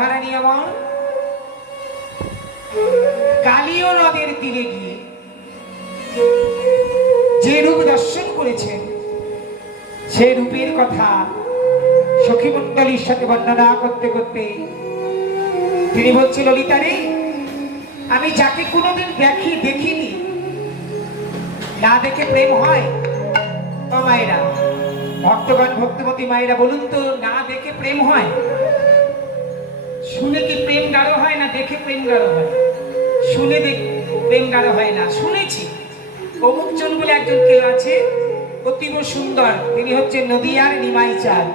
রাধারানী আমার কালীয় নদের তীরে গিয়ে যে রূপ দর্শন করেছেন সেই রূপের কথা সখী মণ্ডলীর সাথে বর্ণনা করতে করতে তিনি বলছেন, ললিতা রে, আমি যাকে কোনোদিন দেখিনি, না দেখে প্রেম হয়? ও মায়েরা, ভক্তগণ ভক্তিমতী মায়েরা, বলুন তো, না দেখে প্রেম হয়? শুনে কি প্রেম গাঢ় হয়, না দেখে প্রেম গাঢ় হয়? শুনে প্রেম গাঢ় হয় না। শুনেছি অমুক জন বলে একজন কেউ আছে, অতীব সুন্দর, তিনি হচ্ছেন নদিয়ার নিমাই চাঁদ।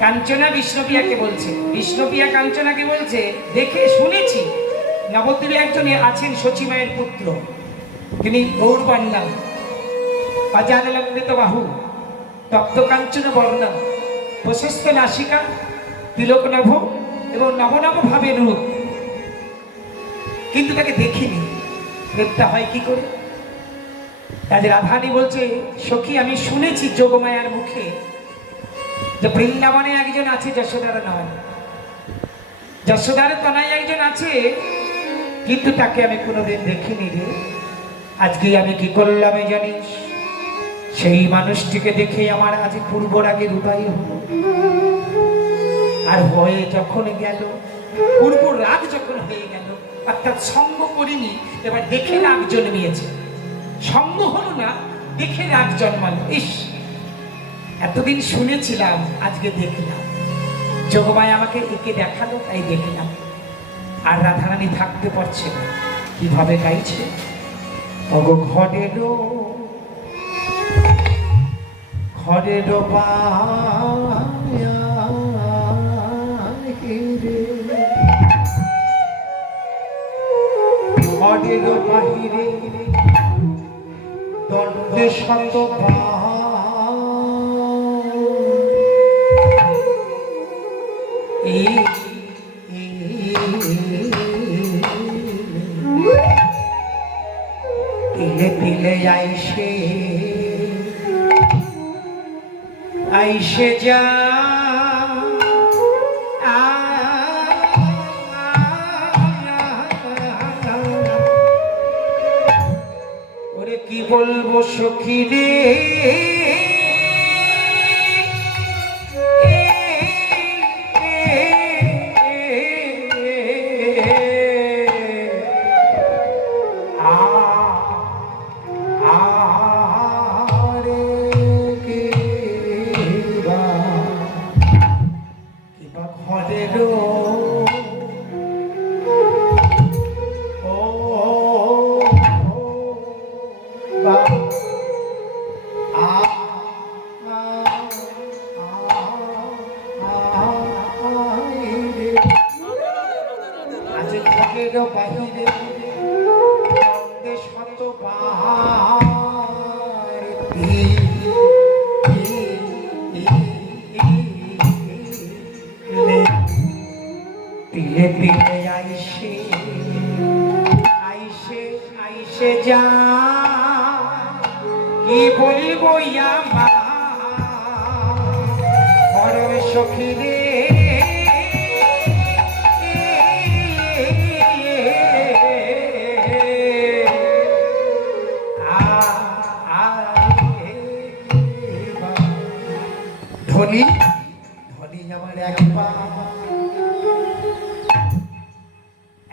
কাঞ্চনা বিষ্ণুপ্রিয়াকে বলছে, বিষ্ণুপ্রিয়া কাঞ্চনাকে বলছে, দেখে শুনেছি নবদ্বীপে একজন আছেন সচিমায়ের পুত্র, তিনি গৌরবর্ণা, অজানলম্বিত বাহু, তপ্ত কাঞ্চন বর্ণা, প্রশস্ত নাসিকা, তিলক নভ এবং নবনব ভাবে রূপ, কিন্তু তাকে দেখিনি। প্রেমটা হয় কি করে? তাদের রাধারানী বলছে, সখী, আমি শুনেছি যোগমায়ার মুখে যে বৃন্দাবনে একজন আছে, যশোদার নয়, যশোদার তনায় একজন আছে, কিন্তু তাকে আমি কোনোদিন দেখিনি রে। আজকে আমি কি করলাম জানিস? সেই মানুষটিকে দেখে আমার আজ পূর্ব রাগের উদয় হলো, আর হয়ে যখন গেল, পূর্ব রাগ যখন হয়ে গেল, অর্থাৎ সঙ্গ করিনি, এবার দেখে রাগ জন্মিয়েছে। সঙ্গ হলো না, দেখে রাগ জন্মালো। ইস, এতদিন শুনেছিলাম, আজকে দেখলাম। যোগমায়া আমাকে একে দেখালো, তাই দেখলাম। আর রাধারানী থাকতে পারছে না, কিভাবে গাইছে, ওগো ঘরেরও ঘরেরও ঘরেরও বাহিরে দণ্ডে শত তিলে তিলে আইসে যা, ওরে কি বলবো সখী রে, বাহিরে শত তিলে তিলে আইসে যা, কি বলিব আমার সখী রে, ধনী ধনী আমার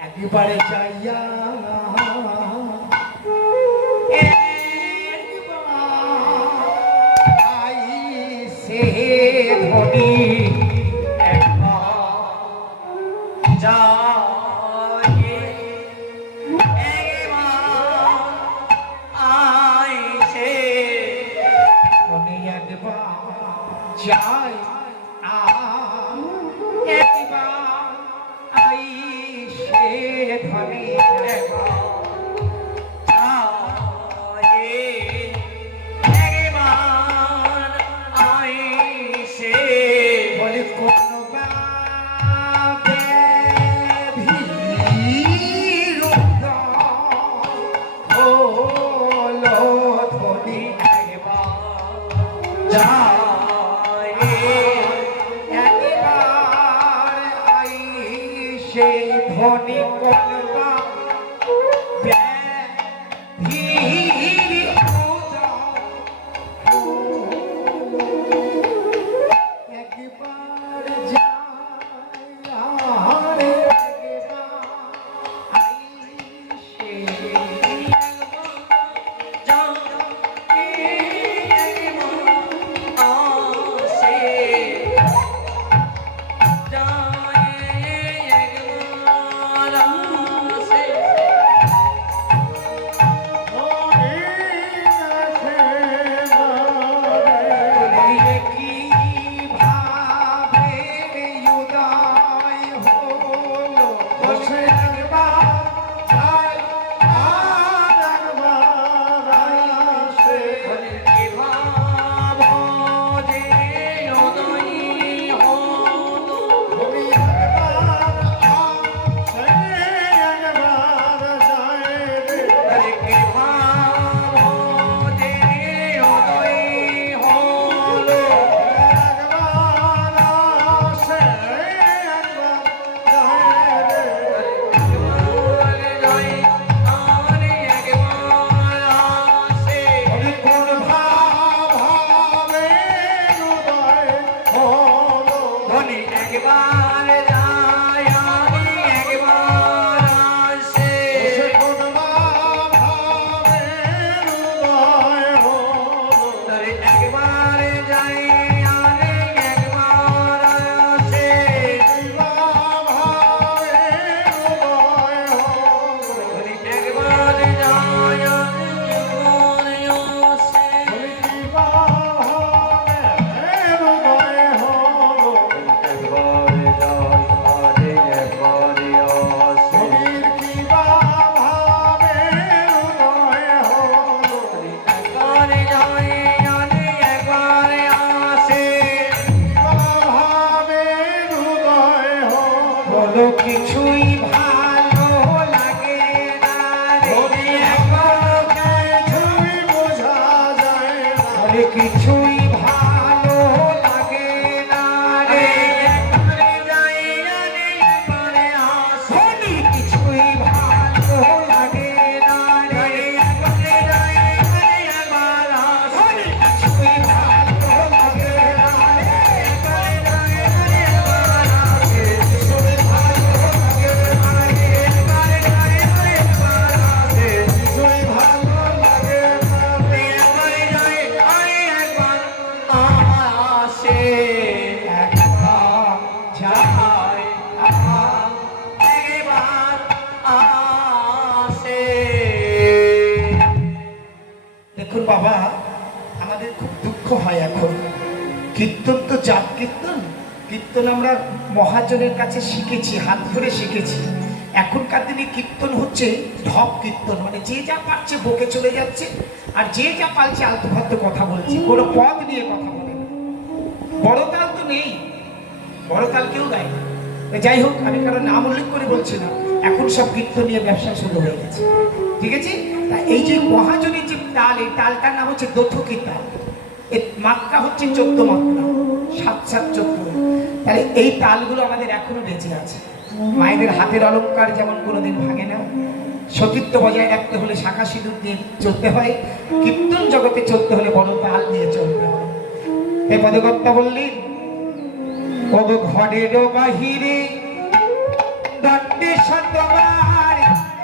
একবারে চাইয়া আইসে ধনী যাই একবার আইসে ধনী সেই ধনী কলবা ব্যাধির একবার যায় আর একবার আইসে কিছুই ভালো লাগে না কিছুই বোঝা যায় না কিছুই ভালো লাগে না রে কিছুই ভালো লাগে না রে কিছুই ভালো লাগে না দেখুন বাবা, আমাদের খুব দুঃখ হয় এখন। কীর্তন তো জাত কীর্তন, কীর্তন আমরা মহাজনের কাছে শিখেছি, হাত ধরে শিখেছি। এখনকার দিনে কীর্তন হচ্ছে ঢপ কীর্তন, মানে যে যা পারছে বকে চলে যাচ্ছে, আর যে যা পারছে আলতু ফালতু কথা বলছে, কোনো পদ নিয়ে কথা বলে না। বড় তাল তো নেই, বড় তাল কেউ গায় না। যাই হোক, আমি কারো নাম উল্লেখ করে বলছি না, এখন সব কীর্তন নিয়ে ব্যবসা শুরু হয়ে গেছে, ঠিক আছে? তা এই যে মহাজনের যে তাল, এই তালটার নাম হচ্ছে দোথকি তাল। এর মাত্রা হচ্ছে 14 মাত্রা, 7-7 14। তাহলে এই তালগুলো আমাদের এখনো বেঁচে আছে। মায়েদের হাতের অলংকার যেমন কোনোদিন ভাঙে না, সতীত্ব বজায় রাখতে হলে শাখা সিঁদুর দিয়ে চলতে হয়, কীর্তন জগতে চলতে হলে বড় তাল দিয়ে চলতে হয়। এই পদকর্তা বললেন, ও ঘরের বাহিরে দণ্ডে শতবার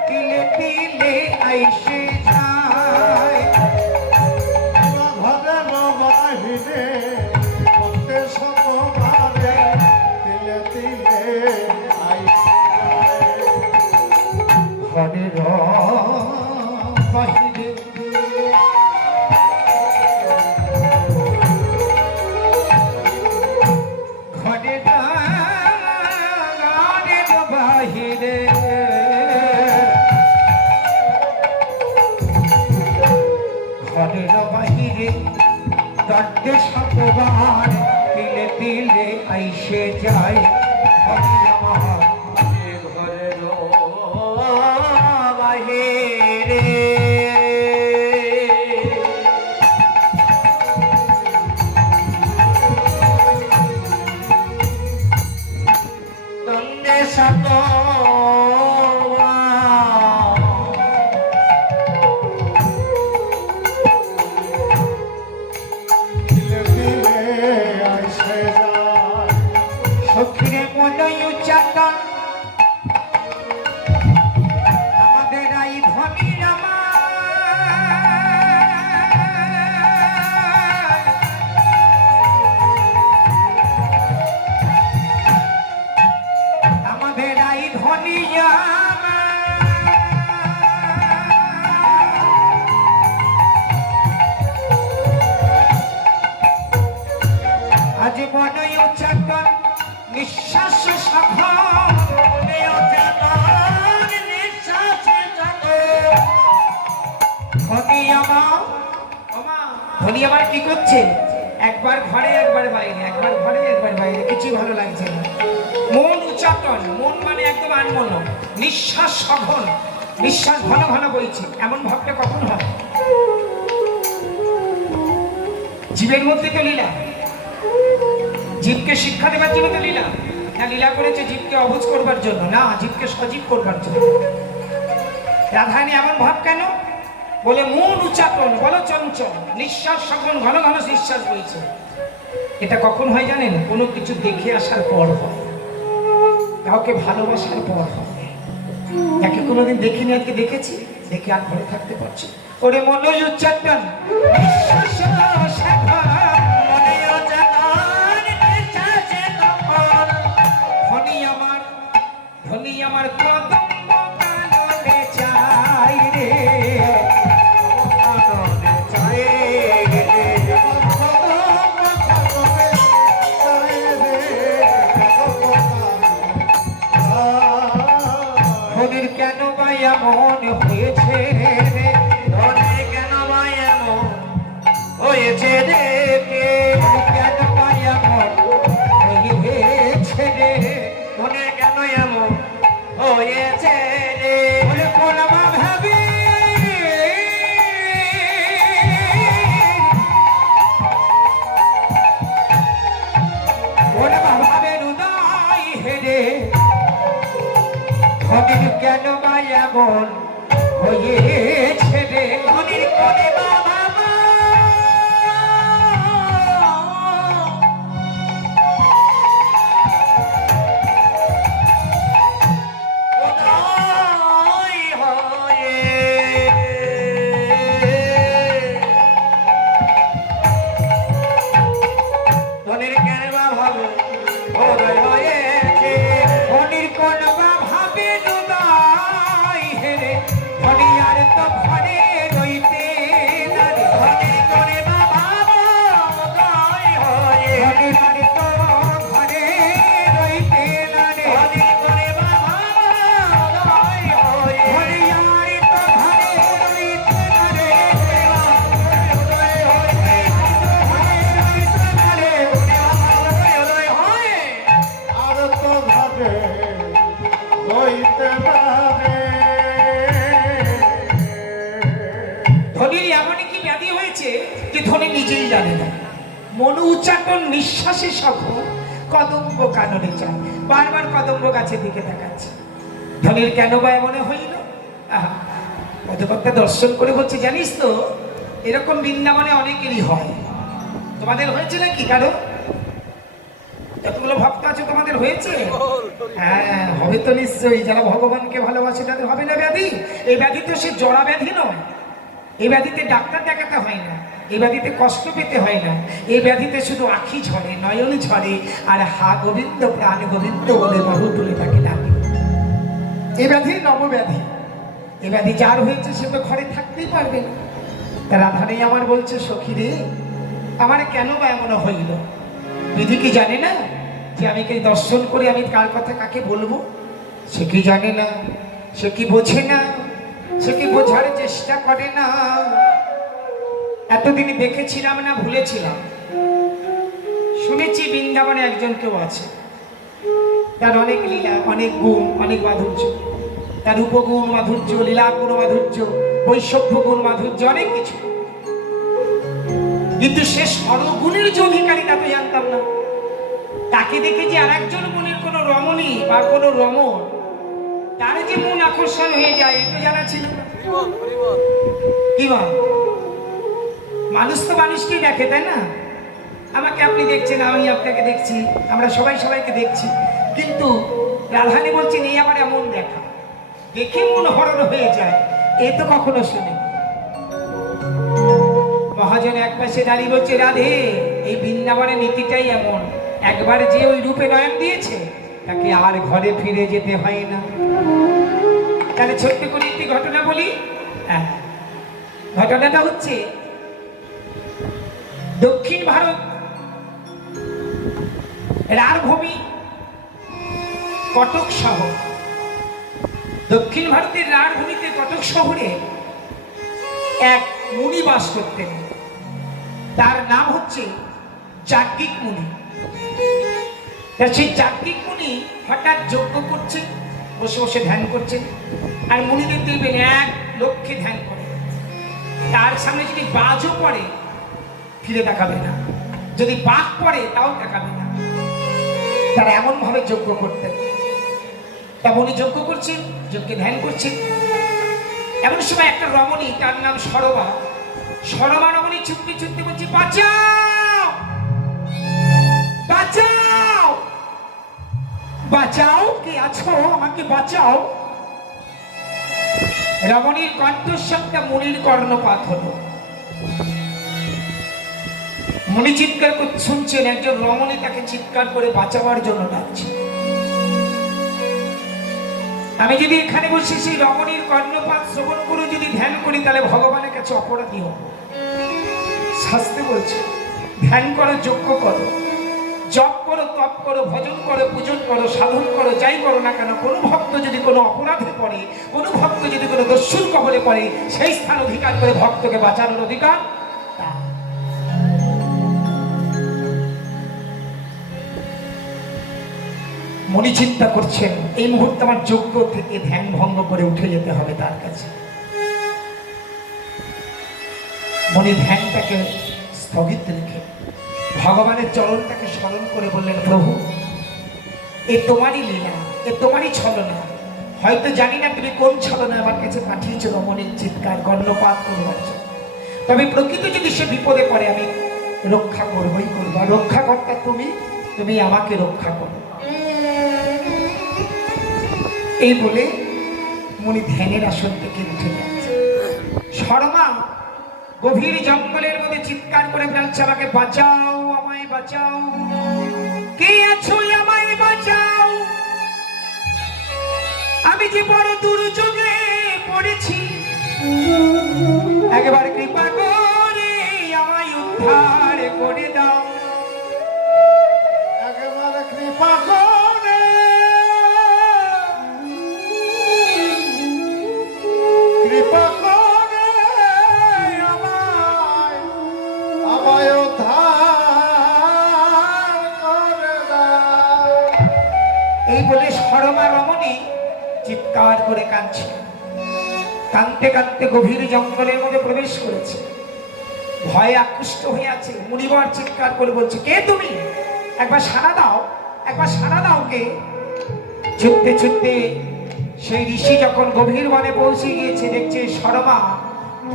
তিলে তিলে আইসে যায়, ঘরের বাহিরে দণ্ডে শতবার তিলে তিলে আইসে যায়, ঘরের বাহিরে ঘরের বাহিরে দণ্ডে শতবার তিলে তিলে আইসে যায়, ঘরের বাহিরে দণ্ডে শতবার মনই উচ্চাটন আমাদের এই ধনী রামা আমাদের এই ধনী রামা আজ মনই উচ্চাটন নিঃশ্বাস সফল ধনী আমার কি করছে একবার ঘরে একবার বাইরে একবার ঘরে একবার বাইরে কিছুই ভালো লাগছে না মন উচ্চাটন মন মানে একদম আনমন নিঃশ্বাস সঘন নিঃশ্বাস ঘন ঘন বইছে এমন ভাবটা কখন হয় জীবের মধ্যে তো লীলা জীবকে শিক্ষা দেবার জন্য তো লীলা না লীলা করেছে জীবকে অবুঝ করবার জন্য না জীবকে সজীব করবার জন্য রাধারানী এমন ভাব কেন বলে মন উচ্চাটন বলো চঞ্চল নিঃশ্বাস সঘন ঘন ঘন নিঃশ্বাস বইছে এটা কখন হয় জানেন কোনো কিছু দেখে আসার পর হয় কাউকে ভালোবাসার পর হয় যাকে কোনোদিন দেখিনি আজকে দেখেছি দেখে আর ঘরে থাকতে পারছি ওরে মনই উচ্চাটন নিঃশ্বাস সঘন ধনী আমার কদম্ব কাননে চাই রে কাননে চাই রে ধনীর কেন বা এমন হয়েছে রে ধনীর কেন বা এমন হয়েছে রে কেন বা এমন হয়েছে রে ধনীর কেন এমন হয়েছে রে বলে কোনবা ভাবি কোনবা ভাবে হৃদয় হেরে ধনীর কেন বা এমন হয়েছে রে ধনীর কোনবা ভাবা মনু উচ্চাটন নিঃশ্বাসে সফল কদম্ব কাননে চায় বারবার কদম্ব গাছের দিকে তাকাচ্ছে ধনীর কেন বা এমন হইল অধিকর্তা দর্শন করে বলছে জানিস তো এরকম বৃন্দাবনে অনেকেরই হয় তোমাদের হয়েছে নাকি কারো যতগুলো ভক্ত আছে তোমাদের হয়েছে হ্যাঁ হবে তো নিশ্চয়ই যারা ভগবানকে ভালোবাসে তাদের হবে না ব্যাধি এই ব্যাধি তো সে জড়া ব্যাধি নয় এই ব্যাধিতে ডাক্তার দেখাতে হয় না এই ব্যাধিতে কষ্ট পেতে হয় না এই ব্যাধিতে শুধু আখি ঝরে নয়ন ঝরে আর হা গোবিন্দ প্রাণ গোবিন্দ বলে বাহু তুলে তাকে ডাকে এই ব্যাধি নবব্যাধি এই ব্যাধি যার হয়েছে সে তো ঘরে থাকতেই পারবে না তা রাধারানী আমার বলছে সখী রে আমার কেন বা এমন হইল বিধি কি জানে না যে আমি কে দর্শন করে আমি কার কথা কাকে বলবো সে কি জানে না সে কি বোঝে না সে কি বোঝার চেষ্টা করে না এতদিনই দেখেছিলাম না ভুলেছিলাম শুনেছি বৃন্দাবনে একজন কেউ আছে তার অনেক লীলা অনেক গুণ অনেক মাধুর্য তার উপগুণ মাধুর্য লীলা গুণ মাধুর্য বৈষব্য গুণ মাধুর্য অনেক কিছু কিন্তু সে সর্বগুণের যে অধিকারী তা তো জানতাম না তাকে দেখে যে আর একজন গুণের কোনো রমণী বা কোনো রমণ তার যে মন আকর্ষণ হয়ে যায় এটা জানা ছিল না কি বল মানুষ তো মানুষকেই দেখে তাই না আমাকে আপনি দেখছেন আমি আপনাকে দেখছি আমরা সবাই সবাইকে দেখছি কিন্তু রাধারানী বলছেন এই আমার এমন দেখা, দেখে মন হরণ হয়ে যায়, এ তো কখনো শুনে। মহাজন এক পাশে দাঁড়িয়ে বলছে, রাধে এই বৃন্দাবনের নীতিটাই এমন, একবার যে ওই রূপে নয়ন দিয়েছে তাকে আর ঘরে ফিরে যেতে হয় না। তাহলে ছোট্ট করে একটি ঘটনা বলি। ঘটনাটা হচ্ছে দক্ষিণ ভারত রাঢ়ভূমি কটক শহর, দক্ষিণ ভারতের রাঢ়ভূমিতে কটক শহরে এক মুনি বাস করতেন। তার নাম হচ্ছে যাজ্ঞিক মুনি। সেই যাজ্ঞিক মুনি হঠাৎ যজ্ঞ করছেন, বসে বসে ধ্যান করছেন। আর মুনিদের দেখবেন এক লক্ষ্যে ধ্যান করে, তার সামনে যদি বাজও পড়ে ফিরে তাকাবে না, যদি বাঘ পড়ে তাও তাকাবে না। তারা এমন ভাবে যজ্ঞ করতেন। তা মুনি যজ্ঞ করছেন, যজ্ঞে ধ্যান করছেন। এমন সময় একটা রমণী, তার নাম সরমা, সরমা রমণী চুপটি চুপটি বলছে, বাঁচাও বাঁচাও বাঁচাও, কে আছো, আমাকে বাঁচাও। রমণীর কণ্ঠস্বরটা মুনির কর্ণপাত হলো। মুনি চিৎকার করে শুনছেন, একজন রমণী তাকে চিৎকার করে বাঁচাবার জন্য ডাকছে। আমি যদি এখানে বসে সেই রমণীর কর্ণপাত শ্রবণ করে যদি ধ্যান করি, তাহলে ভগবানের কাছে অপরাধী হব। শাস্ত্রে বলছে ধ্যান করো, যজ্ঞ করো, জপ করো, তপ করো, ভজন করো, পূজন করো, সাধন করো, যাই করো না কেন, কোনো ভক্ত যদি কোনো অপরাধে পড়ে, কোনো ভক্ত যদি কোনো দস্যুর কবলে পড়ে, সেই স্থান অধিকার করে ভক্তকে বাঁচানোর অধিকার। মনি চিন্তা করছেন, এই মুহূর্তে আমার যজ্ঞ থেকে ধ্যান ভঙ্গ করে উঠে যেতে হবে তার কাছে। মনি ধ্যানটাকে স্থগিত রেখে ভগবানের চরণটাকে স্মরণ করে বললেন, প্রভু এ তোমারই লীলা, এ তোমারই ছলনা, হয়তো জানি না তুমি কোন ছলনা আমার কাছে পাঠিয়েছো রমণীর চিৎকার কর্ণপাত করবার জন্য, তবে প্রকৃত যদি সে বিপদে পড়ে আমি রক্ষা করবই করবো। রক্ষাকর্তা তুমি, তুমি আমাকে রক্ষা করো। এই বলে মুনি ধ্যানের আসন থেকে উঠে যাচ্ছে। শর্মা গভীর জঙ্গলের মধ্যে চিৎকার করে বলছে, আমাকে বাঁচাও, আমায় বাঁচাও, কে আছো আমায় বাঁচাও, আমি যে বড় দুর্যোগে পড়েছি, একবার কৃপা করে আমায় উদ্ধার করে দাও, একবার কৃপা করে কৃপা করে আমায় উদ্ধার করে দাও। এই বলে শর্মা রমণী চিৎকার করে কাঁদছে। কাঁদতে কাঁদতে গভীর জঙ্গলের মধ্যে প্রবেশ করেছে, ভয়ে আকৃষ্ট হয়ে আছে। মুনিবর চিৎকার করে বলছে, কে তুমি, একবার সাড়া দাও, একবার সাড়া দাও কে। ছুটতে ছুটতে সেই ঋষি যখন গভীর বনে পৌঁছে গিয়েছে, দেখছে শর্মা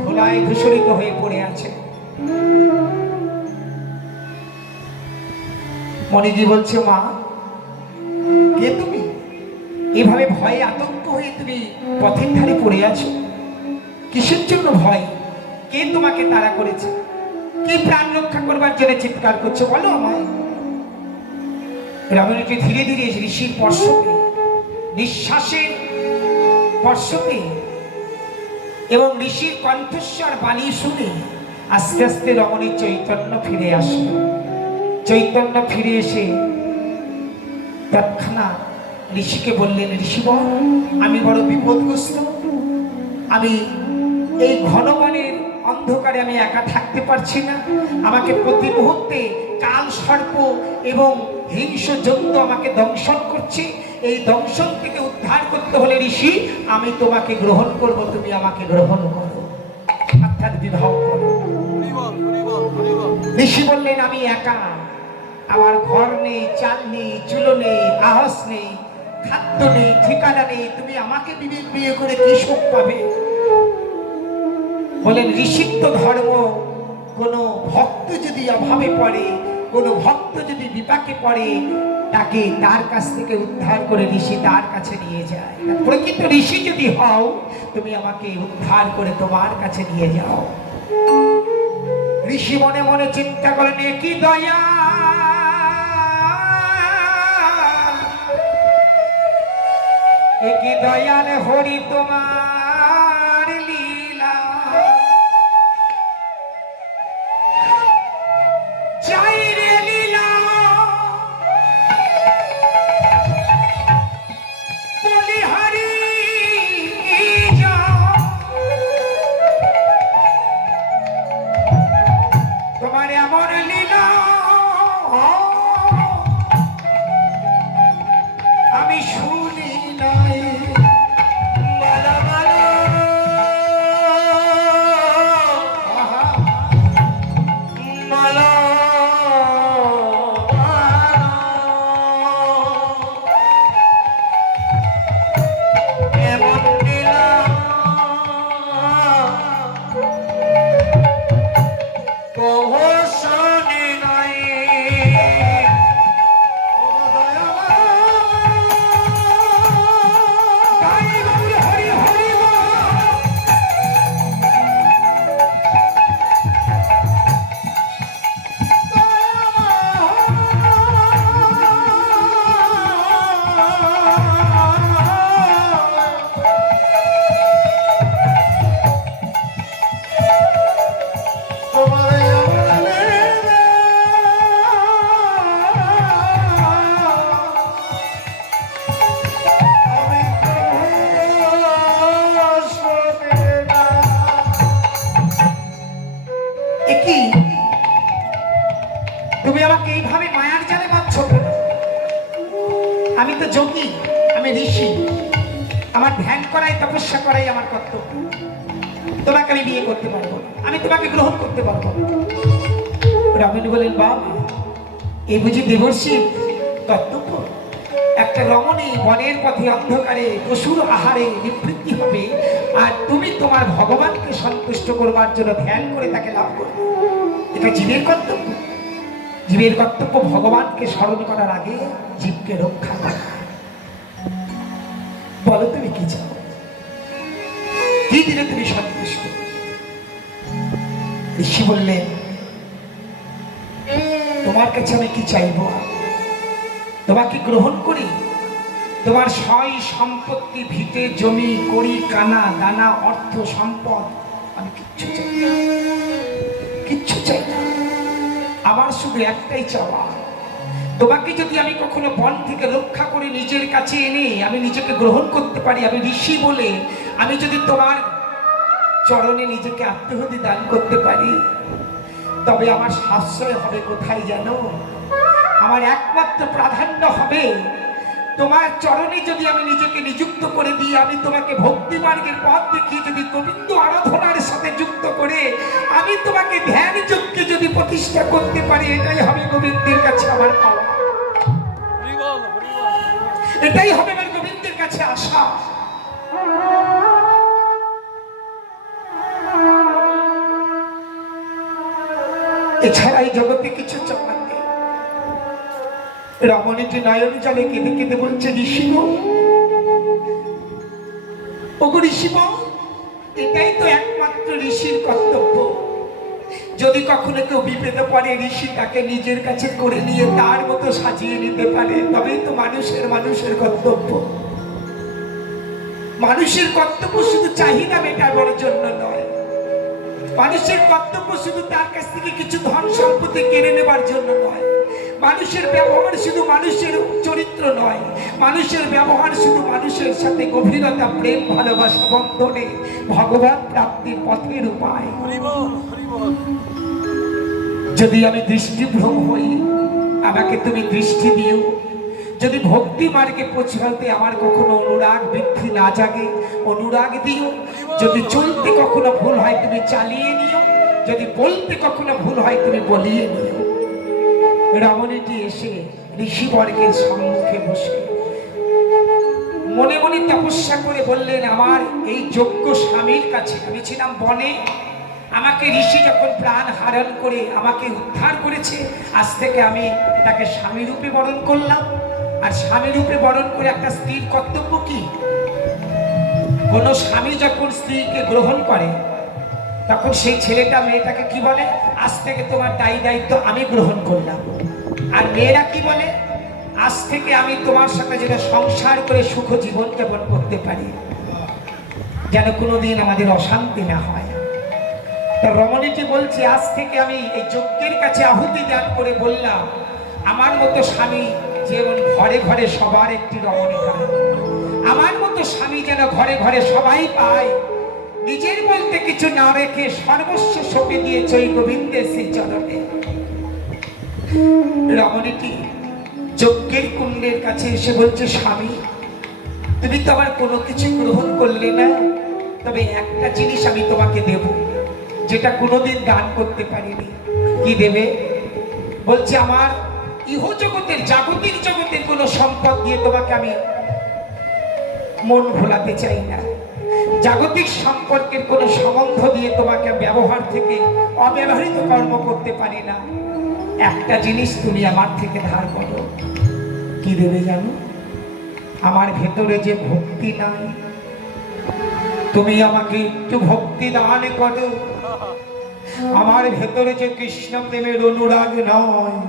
ধুলায় ধূসরিত হয়ে পড়ে আছে। মনিজি বলছে, মা কে তুমি, এভাবে ভয়ে আতঙ্ক হয়ে তুমি পথের ধারে পড়ে আছো, কিসের জন্য ভয়, কে তোমাকে তাড়া করেছে, কি প্রাণ রক্ষা করবার জন্য চিৎকার করছো, বলো আমায়। রমণীকে ধীরে ধীরে ঋষির স্পর্শ পেয়ে, নিঃশ্বাসের স্পর্শ পেয়ে এবং ঋষির কণ্ঠস্বর বাণী শুনে আস্তে আস্তে রমণীর চৈতন্য ফিরে আসলো। চৈতন্য ফিরে এসে তৎক্ষণাৎ ঋষিকে বললেন, ঋষিবর আমি বড় বিপদগ্রস্ত, আমি এই ঘন বনের অন্ধকারে আমি একা থাকতে পারছি না, আমাকে প্রতি মুহূর্তে কাল সর্প এবং হিংস্র জন্তু আমাকে দংশন করছে, এই দংশন থেকে উদ্ধার করতে হলে ঋষি আমি তোমাকে গ্রহণ করব, তুমি আমাকে গ্রহণ করো, অর্থাৎ বিবাহ করো। ঋষি বললেন, আমি একা, আমার ঘর নেই, চাল নেই, চুলো নেই, আহাস নেই, খাদ্য নেই, ঠিকানা নেই, তুমি আমাকে বিয়ে করে কি সুখ পাবে। বলেন, ঋষিত্ব ধর্ম, কোনো ভক্ত যদি অভাবে পড়ে, কোনো ভক্ত যদি বিপাকে পড়ে, তাকে তার কাছ থেকে উদ্ধার করে ঋষি তার কাছে নিয়ে যায়। প্রকৃত ঋষি যদি হও, তুমি আমাকে উদ্ধার করে তোমার কাছে নিয়ে যাও। ঋষি মনে মনে চিন্তা করেন, কি দয়া, কি দয়াল হরি তোমার লীলা, চাই রে লীলা বলি হরি যাও, তোমার এমন লীলা আমি শুনি নাই। তুমি আমাকে এইভাবে মায়ার জালে বাঁধছ কেন? আমি তো যোগী, আমি ঋষি, আমার ধ্যান করাই তপস্যা করাই আমার কর্তব্য। তোমাকে আমি বিয়ে করতে পারবো না, আমি তোমাকে গ্রহণ করতে পারবো না। রাবণ বলেন, বাবা এই বুঝি দেবর্ষির কর্তব্য? একটা রমণী বনের পথে অন্ধকারে পশুর আহারে নিবৃত্তি হবে, আর তুমি তোমার ভগবানকে সন্তুষ্ট করবার জন্য ধ্যান করে তাকে লাভ করবে। এটা জীবের কর্তব্য। জীবের কর্তব্য ভগবানকে স্মরণ করার আগে জীবকে রক্ষা করা। বলো তুমি কি চাও, কি দিলে তুমি সন্তুষ্ট? ঋষি বললেন, তোমার কাছে আমি কি চাইবো? তোমাকে গ্রহণ করি, তোমার সয় সম্পত্তি, ভিটে জমি, কড়ি কানা দানা, অর্থ সম্পদ, আমি কিচ্ছু চাই না, কিচ্ছু চাই না। আমার শুধু একটাই চাওয়া, তোমাকে যদি আমি কখনো বন থেকে রক্ষা করে নিজের কাছে এনে আমি নিজেকে গ্রহণ করতে পারি, আমি ঋষি বলে আমি যদি তোমার চরণে নিজেকে আত্মহতি দান করতে পারি, তবে আমার সাশ্রয় হবে কোথায় জানো? আমার একমাত্র প্রাধান্য হবে তোমার চরণে যদি আমি নিজেকে নিযুক্ত করে দিই, আমি তোমাকে ভক্তি মার্গের পথ দেখিয়ে যদি গোবিন্দ আরাধনার সাথে যুক্ত করে আমি তোমাকে ধ্যান যজ্ঞে যদি প্রতিষ্ঠা করতে পারি, এটাই হবে গোবিন্দের কাছে আমার পাওয়া, এটাই হবে আমার গোবিন্দের কাছে আসা। এছাড়া এই জগতে কিছু চাওয়ার নেই। রমণীটি নয়ন জলে কেঁদে কেঁদে বলছে, ঋষিব, ওগো ঋষিব, এটাই তো একমাত্র ঋষির কর্তব্য। যদি কখনো কেউ বিপদে পড়ে, ঋষি তাকে নিজের কাছে করে নিয়ে তার মতো সাজিয়ে নিতে পারে, তবেই তো মানুষের কর্তব্য। মানুষের কর্তব্য শুধু চাহিদা মেটাবার জন্য নয়, মানুষের কর্তব্য শুধু তার কাছ থেকে কিছু ধন সম্পত্তি কেড়ে নেবার জন্য নয়, মানুষের ব্যবহার শুধু মানুষের চরিত্র নয়, মানুষের ব্যবহার শুধু মানুষের সাথে গভীরতা, প্রেম, ভালোবাসা বন্ধনে ভগবান প্রাপ্তির পথের উপায়। যদি আমি দৃষ্টিভ্রম হই, আমাকে তুমি দৃষ্টি দিও। যদি ভক্তি মার্গে পৌঁছাতে আমার কখনো অনুরাগ বৃদ্ধি না জাগে, অনুরাগ দিও। যদি চলতে কখনো ভুল হয় তুমি চালিয়ে নিও, যদি বলতে কখনো ভুল হয় তুমি বলিয়ে নিও। রমণীটি এসে ঋষিবর্গের সম্মুখে বসে মনে মনে তপস্যা করে বললেন, আমার এই যোগ্য স্বামীর কাছে, আমি ছিলাম বনে, আমাকে ঋষি যখন প্রাণ হারণ করে আমাকে উদ্ধার করেছে, আজ থেকে আমি তাকে স্বামী রূপে বরণ করলাম। আর স্বামী রূপে বরণ করে একটা স্ত্রীর কর্তব্য কি? কোন স্বামী যখন স্ত্রীকে গ্রহণ করে তখন সেই ছেলেটা মেয়েটাকে কি বলে, আজ থেকে তোমার দায়ী দায়িত্ব আমি গ্রহণ করলাম। আর মেয়েরা কি বলে, আজ থেকে আমি তোমার সাথে যেটা সংসার করে সুখ জীবন যাপন করতে পারি, যেন কোনোদিন আমাদের অশান্তি না হয়। তা রমণীটি বলছে, আজ থেকে আমি এই যজ্ঞের কাছে আহুতি দান করে বললাম, আমার মতো স্বামী যেমন ঘরে ঘরে সবার একটি রমণী পায়, আমার মতো স্বামী যেন ঘরে ঘরে সবাই পায়। নিজের বলতে কিছু না রেখে সর্বস্ব সঁপে দিয়েছে ওই গোবিন্দের সেই চরণে। রমণীটি যজ্ঞের কুণ্ডের কাছে এসে বলছে, স্বামী তুমি তো আবার কোনো কিছু গ্রহণ করলে না, তবে একটা জিনিস আমি তোমাকে দেব, যেটা কোনোদিন দান করতে পারিনি। কি দেবে? বলছে, আমার ইহ জগতের জাগতিক জগতের কোনো সম্পদ দিয়ে তোমাকে আমি মন ভোলাতে চাই না, জাগতিক সম্পর্কের কোনো সম্বন্ধ দিয়ে তোমাকে ব্যবহার থেকে অব্যবহৃত কর্ম করতে পারি না। একটা জিনিস তুমি আমার থেকে ধার করো। কি দেবে জানো? আমার ভেতরে যে ভক্তি নাই, তুমি আমাকে একটু ভক্তি দান করো। আমার ভেতরে যে কৃষ্ণ প্রেমের অনুরাগ নয়,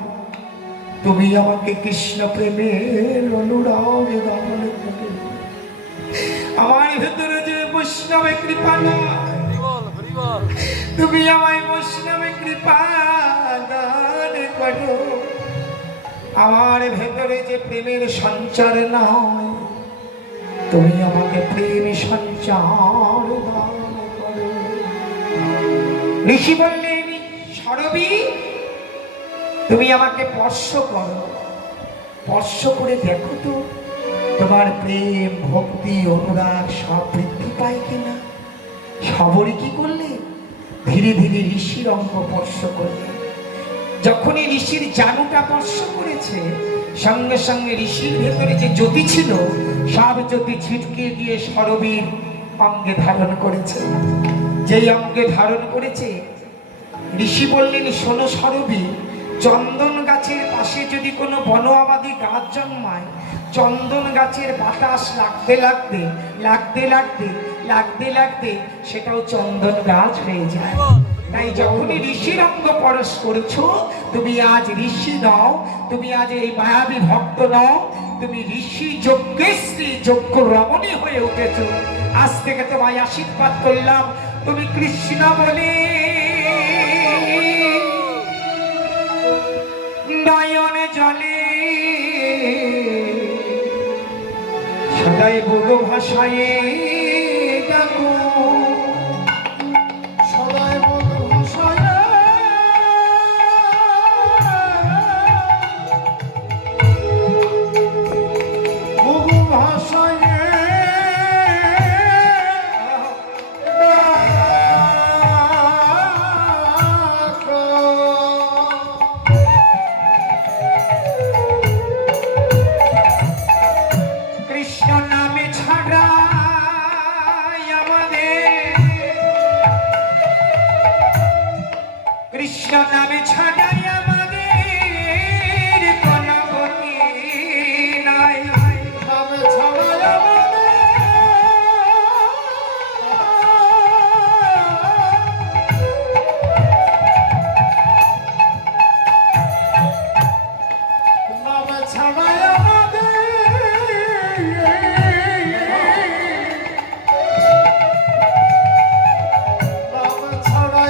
তুমি আমাকে কৃষ্ণ প্রেমের অনুরাগ দান করো। আমার ভেতরে যে বৈষ্ণবের কৃপা নয়, তুমি আমায় বৈষ্ণবের কৃপা দান করো। আমার ভেতরে যে প্রেমের সঞ্চার নয়, তুমি আমাকে প্রেম সঞ্চার দান করো। ঋষি বললেন, সরবী তুমি আমাকে স্পর্শ করো, স্পর্শ করে দেখো তো তোমার প্রেম ভক্তি অনুরাগ সব বৃদ্ধি পায় কিনা। সবরই কি করলে? ধীরে ধীরে ঋষির অঙ্গ স্পর্শ করলে। যখনই ঋষির জানুটা স্পর্শ করেছে, সঙ্গে সঙ্গে ঋষির ভেতরে যে জ্যোতি ছিল সব জ্যোতি ছিটকে গিয়ে সরবীর অঙ্গে ধারণ করেছে। যেই অঙ্গে ধারণ করেছে, ঋষি বললেন, শোনো সরবী, চন্দন গাছের পাশে যদি কোনো বনমালী গাছ জন্মায়, চন্দন গাছের বাতাস লাগতে লাগতে লাগতে লাগতে লাগতে লাগতে সেটাও চন্দন গাছ হয়ে যায়। তাই যখনই ঋষির অঙ্গ পরশ করেছো, তুমি আজ ঋষি নও, তুমি আজ এই মায়াবী ভক্ত নও, তুমি ঋষি যজ্ঞেশ্রী যজ্ঞ রমণী হয়ে উঠেছো। আজ থেকে তোমায় আশীর্বাদ করলাম, তুমি কৃষ্ণ বলে নয়নে জলে সদাই বড় ভাষায় ডাকো, সদাই বড় ভাষায় বহু ভাষায় কৃষ্ণ নামে ছাড়াই আমাদের কোনো গতি নাই, নামে ছাড়াই আমাদের, নামে ছাড়াই আমাদের, নামে ছাড়াই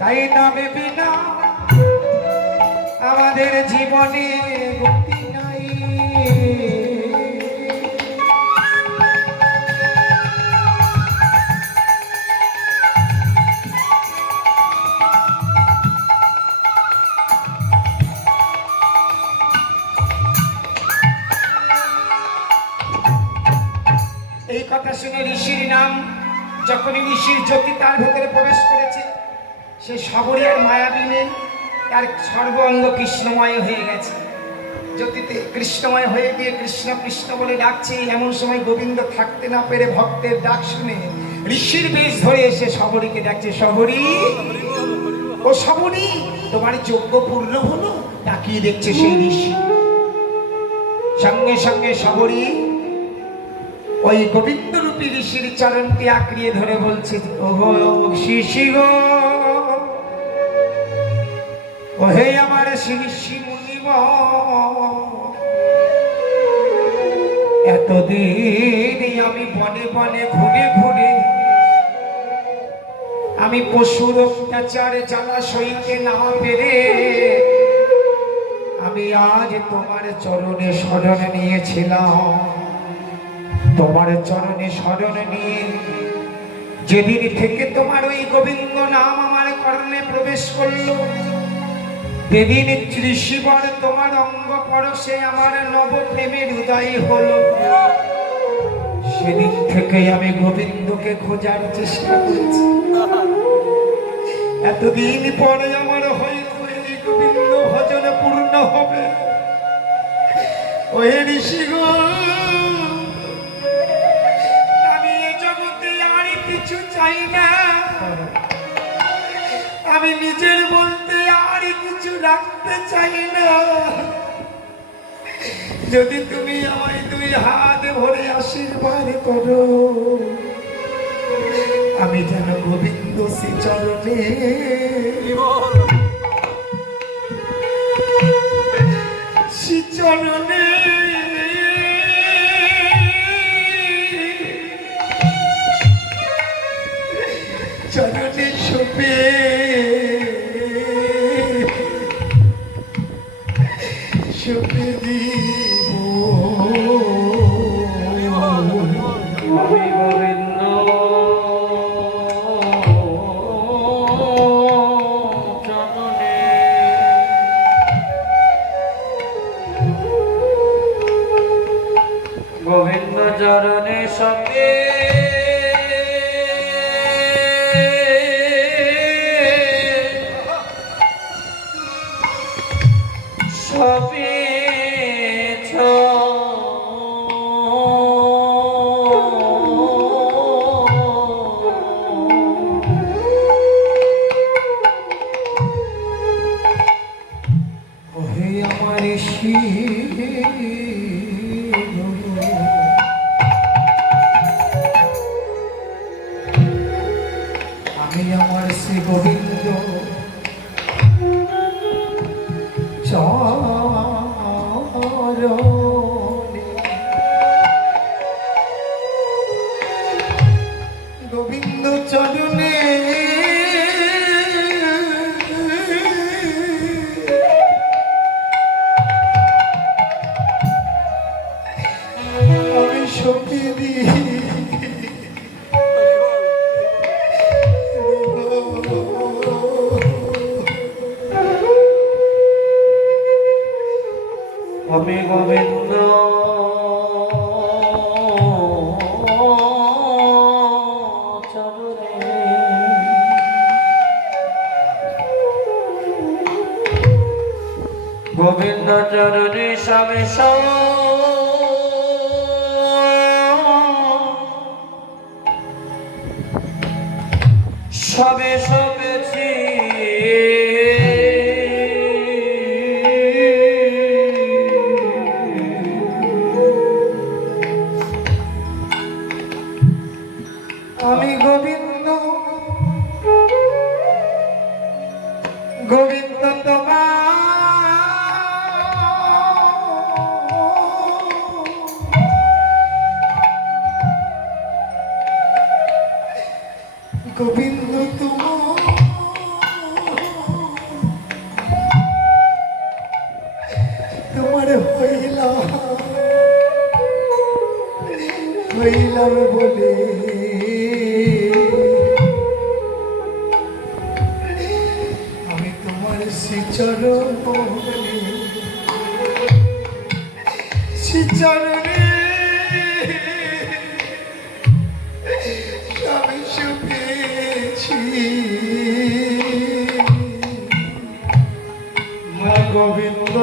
তাই নামে বিনা আমাদের জীবনে গতি নাই। যখনই ঋষির জ্যোতি তার ভেতরে প্রবেশ করেছে, সে সবরই আর মায়াবী নেই, তার সর্বাঙ্গ কৃষ্ণময় হয়ে গেছে। জ্যোতিতে কৃষ্ণময় হয়ে গিয়ে কৃষ্ণ কৃষ্ণ বলে ডাকছে। এমন সময় গোবিন্দ থাকতে না পেরে ভক্তের ডাক শুনে ঋষির বেশ ধরে এসে সবরীকে ডাকছে, সবরী, ও সবরী, তোমার যজ্ঞ পূর্ণ হলো? তাকিয়ে দেখছে সেই ঋষি। সঙ্গে সঙ্গে সবরী ওই গোবিন্দ রূপী ঋষির চরণটি আঁকড়িয়ে ধরে বলছে, ওগো শিশি গো, ওহে আমার ঋষি মুনিব, এতদিন আমি বনে বনে ঘুরে ঘুরে আমি পশুর অত্যাচার জ্বালা সইতে না পেরে আমি আজ তোমার চরণে শরণ নিয়েছিলাম। তোমার চরণে শরণ নিয়ে যেদিন থেকে তোমার ওই গোবিন্দ নাম আমার কর্ণে প্রবেশ করলো, সেদিন ত্রিশিবর তোমার অঙ্গ পরশে আমার নব প্রেমের উদয় হলো। সেদিন থেকে আমি গোবিন্দকে খোঁজার চেষ্টা করেছি। এতদিন পরে আমার হয়তো এই গোবিন্দ ভজন পূর্ণ হবে। ওহে ঋষি গো, আমি এ জগতে আর কিছু চাই না, আমি নিজের বলতে আর কিছু রাখতে চাই না। যদি তুমি আমায় দুই হাত ভরে আশীর্বাদ করো, আমি যেন গোবিন্দ শ্রী চরণে শ্রী চরণে চরণে ছুপে ছুপে দিব। গোবিন্দ চরণে সঙ্গে সবে ওহে আমার ঋষি, আমি আমার শ্রী গোবিন্দ চরণে গোবিন্দ চরণে আমি সঁপে দিই। আমি গোবিন্দ চরণে গোবিন্দ চরণে সবে সবে সবেছি আমি গোবিন্দ, গোবিন্দ তোমার গোবিন্দ তোমার হইলাম বলে আমি তোমার শ্রীচরণে আমি মা গোবিন্দ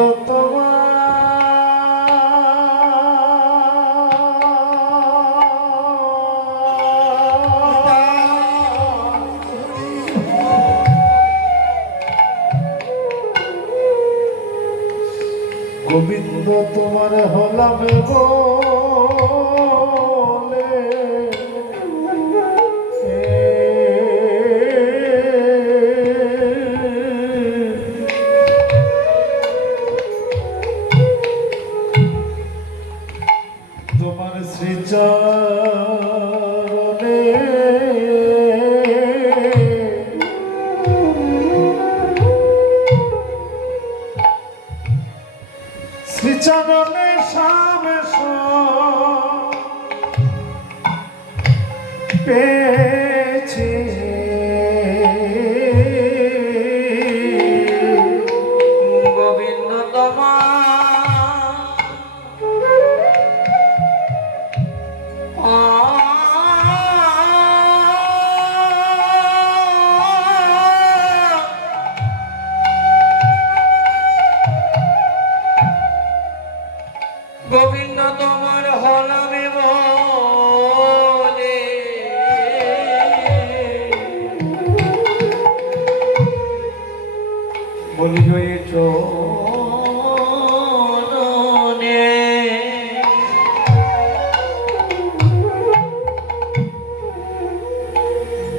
গোবিন্দ তোমার হলাম বলে তোমার শ্রীচরণে শ্রীচরণে সাবেশ পেয়েছি গোবিন্দ গোবিন্দ তোমার হলামে বলে বলি হয়ে চরণে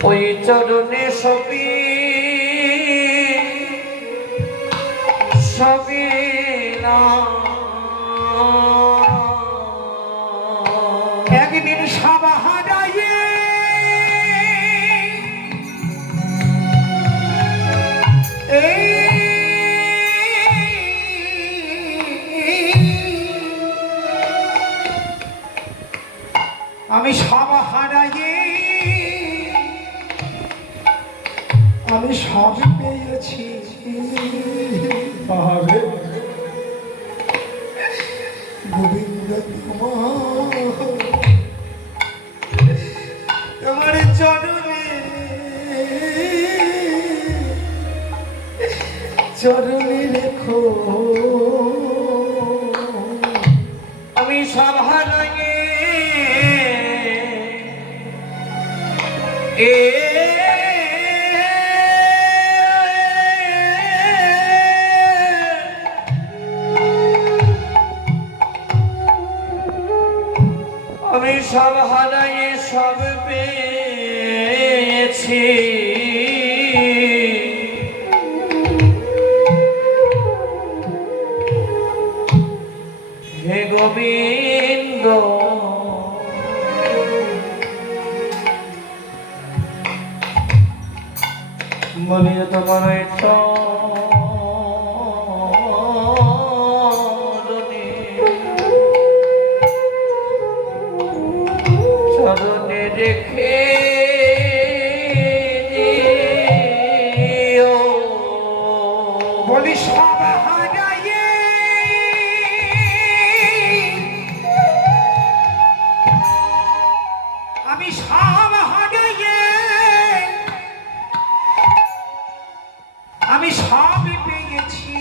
ওই চরণে সবই সবই না একদিন সভা হারাইয়ে আমি সভা হারাইয়ে আমি সব পেয়েছি পাহাড়ে গোবিন্দ তোমার চরণে চরণে রেখো আমি সভা লাগে আমি সব হারাইয়ে সব পেয়েছি হে গোবিন্দ বলি তোমার চরণে রেখে বলি সব হারাইয়ে আমি সব হারাইয়ে আমি সব পেয়েছি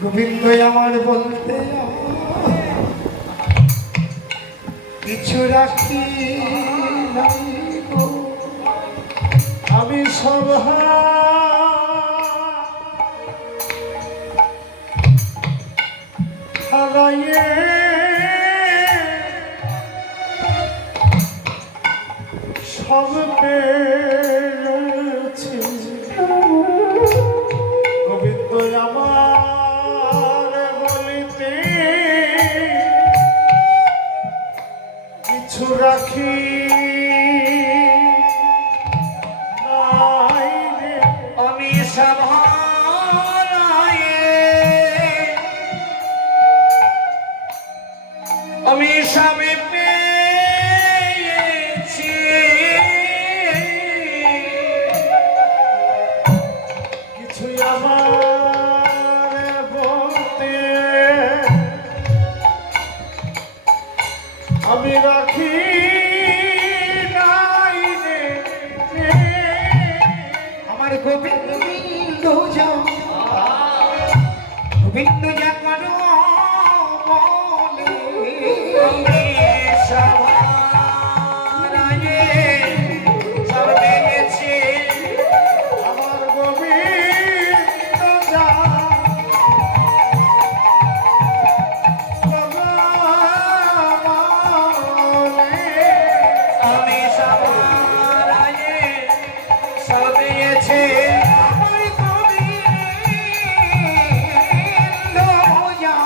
গোবিন্দ আমার বলতে কিছু রাখি নাই গো। আমি সব হারাইয়ে সব পেয়েছি গোবিন্দ আমার বলিতে কিছু রাখি নাই রে। আমি সব হারাইয়ে আমি সব পেয়েছি কিছুই আমার বলতে আমি রাখি নাই রে আমার গোবিন্দ যা গোবিন্দ যা করো বলে আমি সবার আগে সব পেয়েছি আমার গোবিন্দ যা আমি সবার আগে সব পেয়েছি আমার গোবিন্দ যা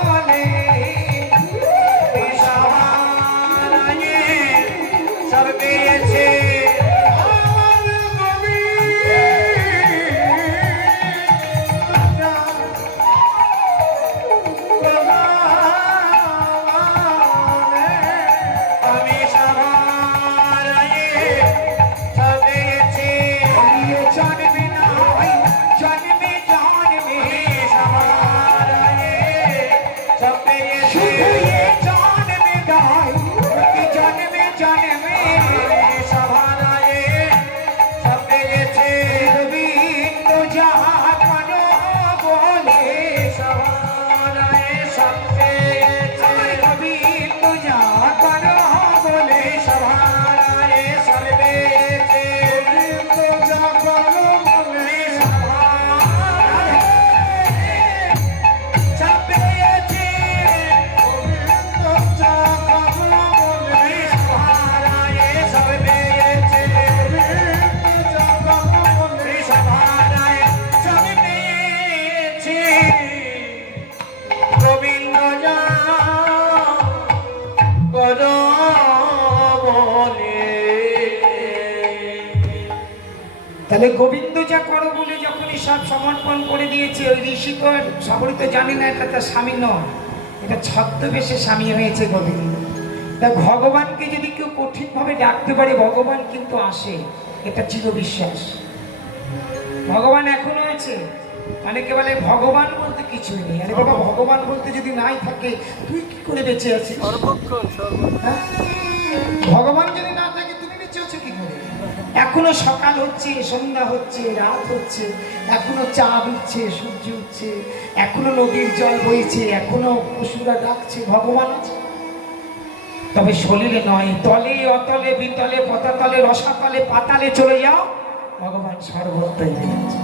বলে আমি সবার আগে সব পেয়েছি আমার গোবিন্দ যা আমি সবার আগে সব পেয়েছি জন্মে নয় জন্মে জন্মে আমি সবার আগে সব পেয়েছি শুধু এ জন্মে নয় প্রতি জন্মে জন্মে আমি সবার আগে সব পেয়েছি গোবিন্দ যাহা করো বলে সবার আগে সব পেয়েছি আমার গোবিন্দ যাহা করো বলে সবার আগে সব পেয়েছি গোবিন্দ যা করো বলে সব পেয়েছি গোবিন্দ যা করো বলে সবার আগে সব পেয়েছি গোবিন্দ যা করো বলে সবার আগে সব পেয়েছি গোবিন্দ যা করো বলে তাহলে গোবিন্দ যা করো বলে যখনই সব সমর্পণ করে দিয়েছে ওই ঋষিকর সবরই তো জানি না এটা তার স্বামী নয়, এটা ছদ্মবেশে স্বামী হয়েছে গোবিন্দ। তা ভগবানকে যদি কেউ কঠিনভাবে ডাকতে পারে ভগবান কিন্তু আসে, এটা চিরবিশ্বাস। ভগবান এখনো আছে। অনেকে বলে ভগবান বলতে কিছুই নেই। আরে বাবা, ভগবান বলতে যদি নাই থাকে তুই কি করে বেঁচে আছিস? হ্যাঁ? ভগবান যদি না থাকে তুমি বেঁচে আছো কি করে? এখনো সকাল হচ্ছে, সন্ধ্যা হচ্ছে, রাত হচ্ছে, এখনো চাঁদ উঠছে, সূর্য উঠছে, এখনো নদীর জল বইছে, এখনো পশুরা ডাকছে, ভগবান আছে। তবে শরীরে নয়, তলে অতলে বিতলে পতাতলে রসাতলে পাতালে চলে যাও, ভগবান সর্বত্র আছে।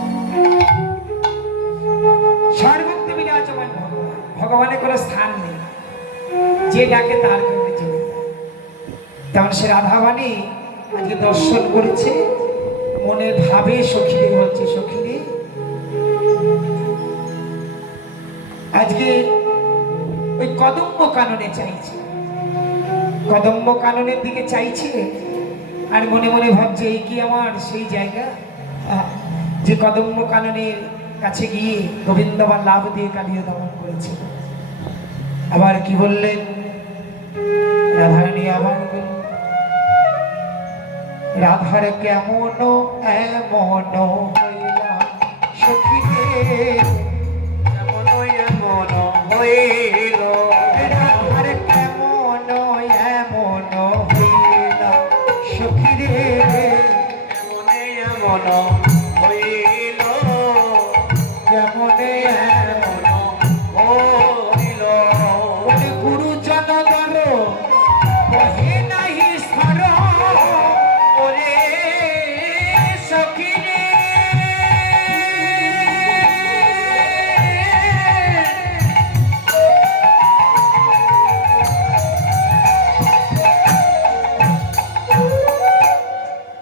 সর্বত্র বিরাজমান ভগবান। ভগবানের কোনো স্থান নেই, যে ডাকে তার কাছে চলে যায়। তেমন সে রাধাবাণী আজকে দর্শন করেছে, মনের ভাবে সখীদের বলছে, সখীরে আজকে ওই কদম্ব কাননে চাইছে, কদম্ব কাননের দিকে চাইছে, আর মনে মনে ভাবছে এই কি আমার সেই জায়গা যে কদম্ব কাননের কাছে গিয়ে গোবিন্দবার লাভ দিয়ে কালিয়ে দমন করেছে। আবার কি বললেন রাধারানী? আবার বললেন রাধার কেমন এমন হইলাম সখী রে, এমন এমন হইল রাধার কেমন এমন হইলাম সখী রে, এমন এমন হইল কেমন এমন হইল ওরে গুরুজন দর কহে নাহি স্মর, ওরে সখী রে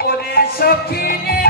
ওরে সখী রে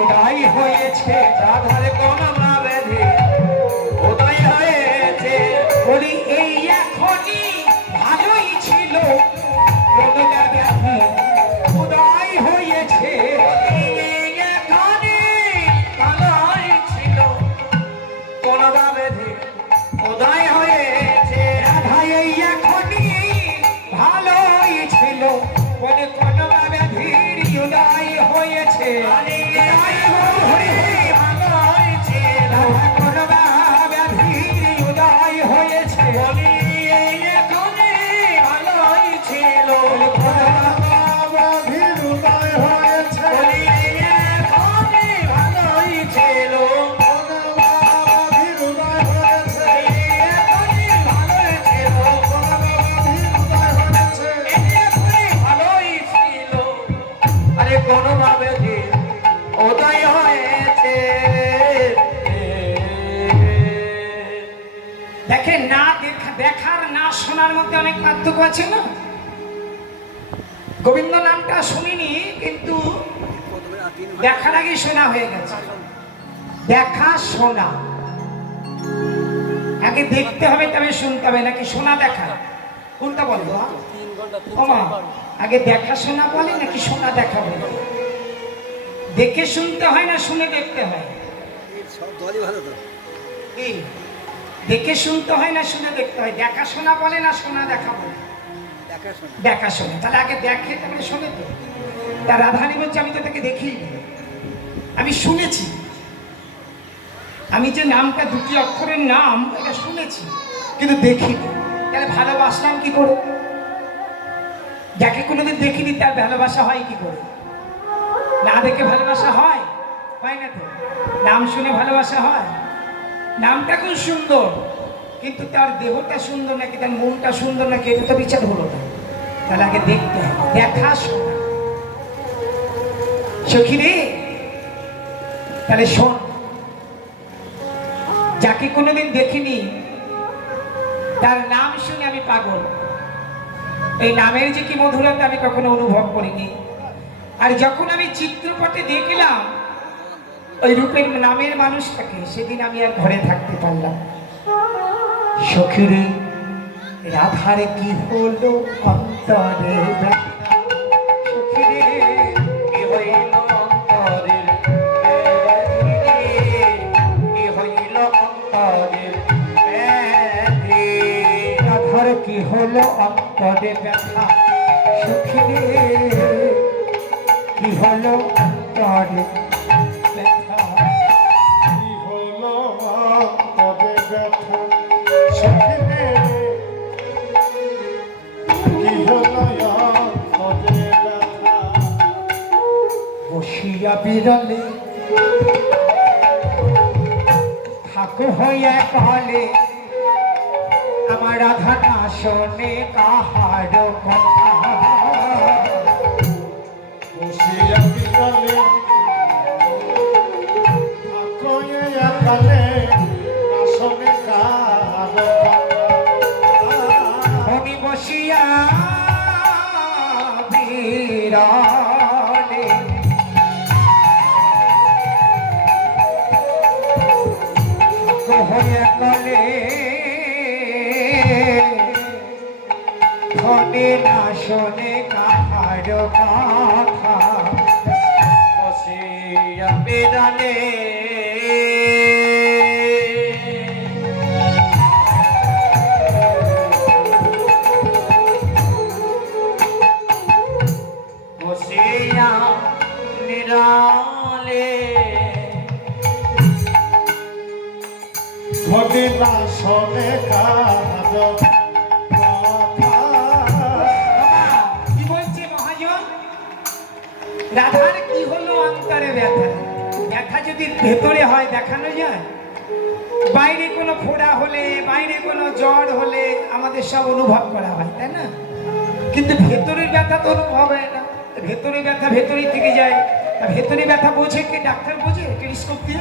উদয় হয়েছে। রাধার কোন ব্যাধি উদয় হয়েছে। বলি এই এখনই ভালোই ছিল, কোনো ব্যাধি উদয় হয়েছে। এই এখনই ভালোই ছিল, কোন ব্যাধি উদয় হয়েছে। রাধা এই এখনই ভালোই ছিল, বলে কোনো ব্যাধির উদয় হয়েছে। জয় গুরু হরি হরি। ভালোই ছিল, রাধা কোনো ব্যাধির উদয় হয়েছে। বলি এই এখনই ভালোই ছিল। ব্যাধির উদয় হয়েছে। বলি এই এখনই ভালোই ছিল। ব্যাধির উদয় হয়েছে। এই এখনই ভালোই ছিল। ব্যাধির উদয় হয়েছে। এই এখনই ভালোই ছিল। আরে কোন ব্যাধি উদয় হয়েছে। দেখেন না, দেখার না শোনার মধ্যে অনেক পার্থক্য আছে না। গোবিন্দ নামটা শুনিনি, কিন্তু দেখার আগে শোনা হয়ে গেছে। দেখা শোনা, আগে দেখতে হবে তবে শুনতে হবে, নাকি শোনা দেখা? কোনটা বলে ওমা? আগে দেখা শোনা বলে নাকি শোনা দেখা বলে? দেখে শুনতে হয় না শুনে দেখতে হয়? কি দেখে শুনতে হয় না শুনে দেখতে হয়? দেখা শোনা বলে না শোনা দেখা বলে? দেখা শোনা। তাহলে আগে দেখে তারপরে শোনে তো। তা রাধারানী বলছে আমি তো তাকে দেখিনি, আমি শুনেছি। আমি যে নামটা দুটি অক্ষরের নাম এটা শুনেছি কিন্তু দেখিনি। তাহলে ভালোবাসলাম কি করে? যাকে কোনোদিন দেখিনি তার ভালোবাসা হয় কি করে? না দেখে ভালোবাসা হয়? হয় না তো। নাম শুনে ভালোবাসা হয়? নামটা খুব সুন্দর, কিন্তু তার দেহটা সুন্দর নাকি তার মনটা সুন্দর নাকি এটা তো বিচার হলো না। তাহলে আগে দেখতে হবে, দেখা শোনা। সখী রে, তাহলে শোন, যাকে কোনোদিন দেখিনি তার নাম শুনে আমি পাগল। এই নামের যে কি মধুরতা আমি কখনো অনুভব করিনি। আর যখন আমি চিত্রপটে দেখলাম ওই রূপের নামের মানুষটাকে, সেদিন আমি আর ঘরে থাকতে পারলাম। সখীরে রাধারে কি হলো অন্তরে ব্যথা। সখীরে কি হইল অন্তরের ব্যাধি? কি হইল অন্তরের ব্যাধি? রাধার কি হলো অন্তরে ব্যথা। সখীরে কি হলো অন্তরে ব্যথা। কি হলো তবে ব্যথা। সখিনে কি হলো তবে ব্যথা। বসিয়া বিরলে থাকো হইয়া কালে, আমার রাধা না শোনে কাহার কথা। বসিয়া বিকালে থাকোয়ে একালে আসনে কারো কথা। আমি বসিয়া বিরলে থাকো হইয়া কালে, ধনে না শোনে কাহার কথা। বসিয়া বিড়ালে বসিয়া নিরালে ধনে না শোনে কারো কথা। কি বলছে মহাজন? রাধার কি হলো অন্তরে ব্যথা। ব্যথা যদি ভেতরে হয় দেখানো যায়? বাইরে কোনো ফোড়া হলে, বাইরে কোনো জ্বর হলে আমাদের সব অনুভব করা হয়, তাই না? কিন্তু ভেতরের ব্যথা তো অনুভব হয় না। ভেতরের ব্যথা ভেতরেই থেকে যায়। আর ভেতরে ব্যথা বোঝে কি? ডাক্তার বোঝে টেলিস্কোপ দিয়ে?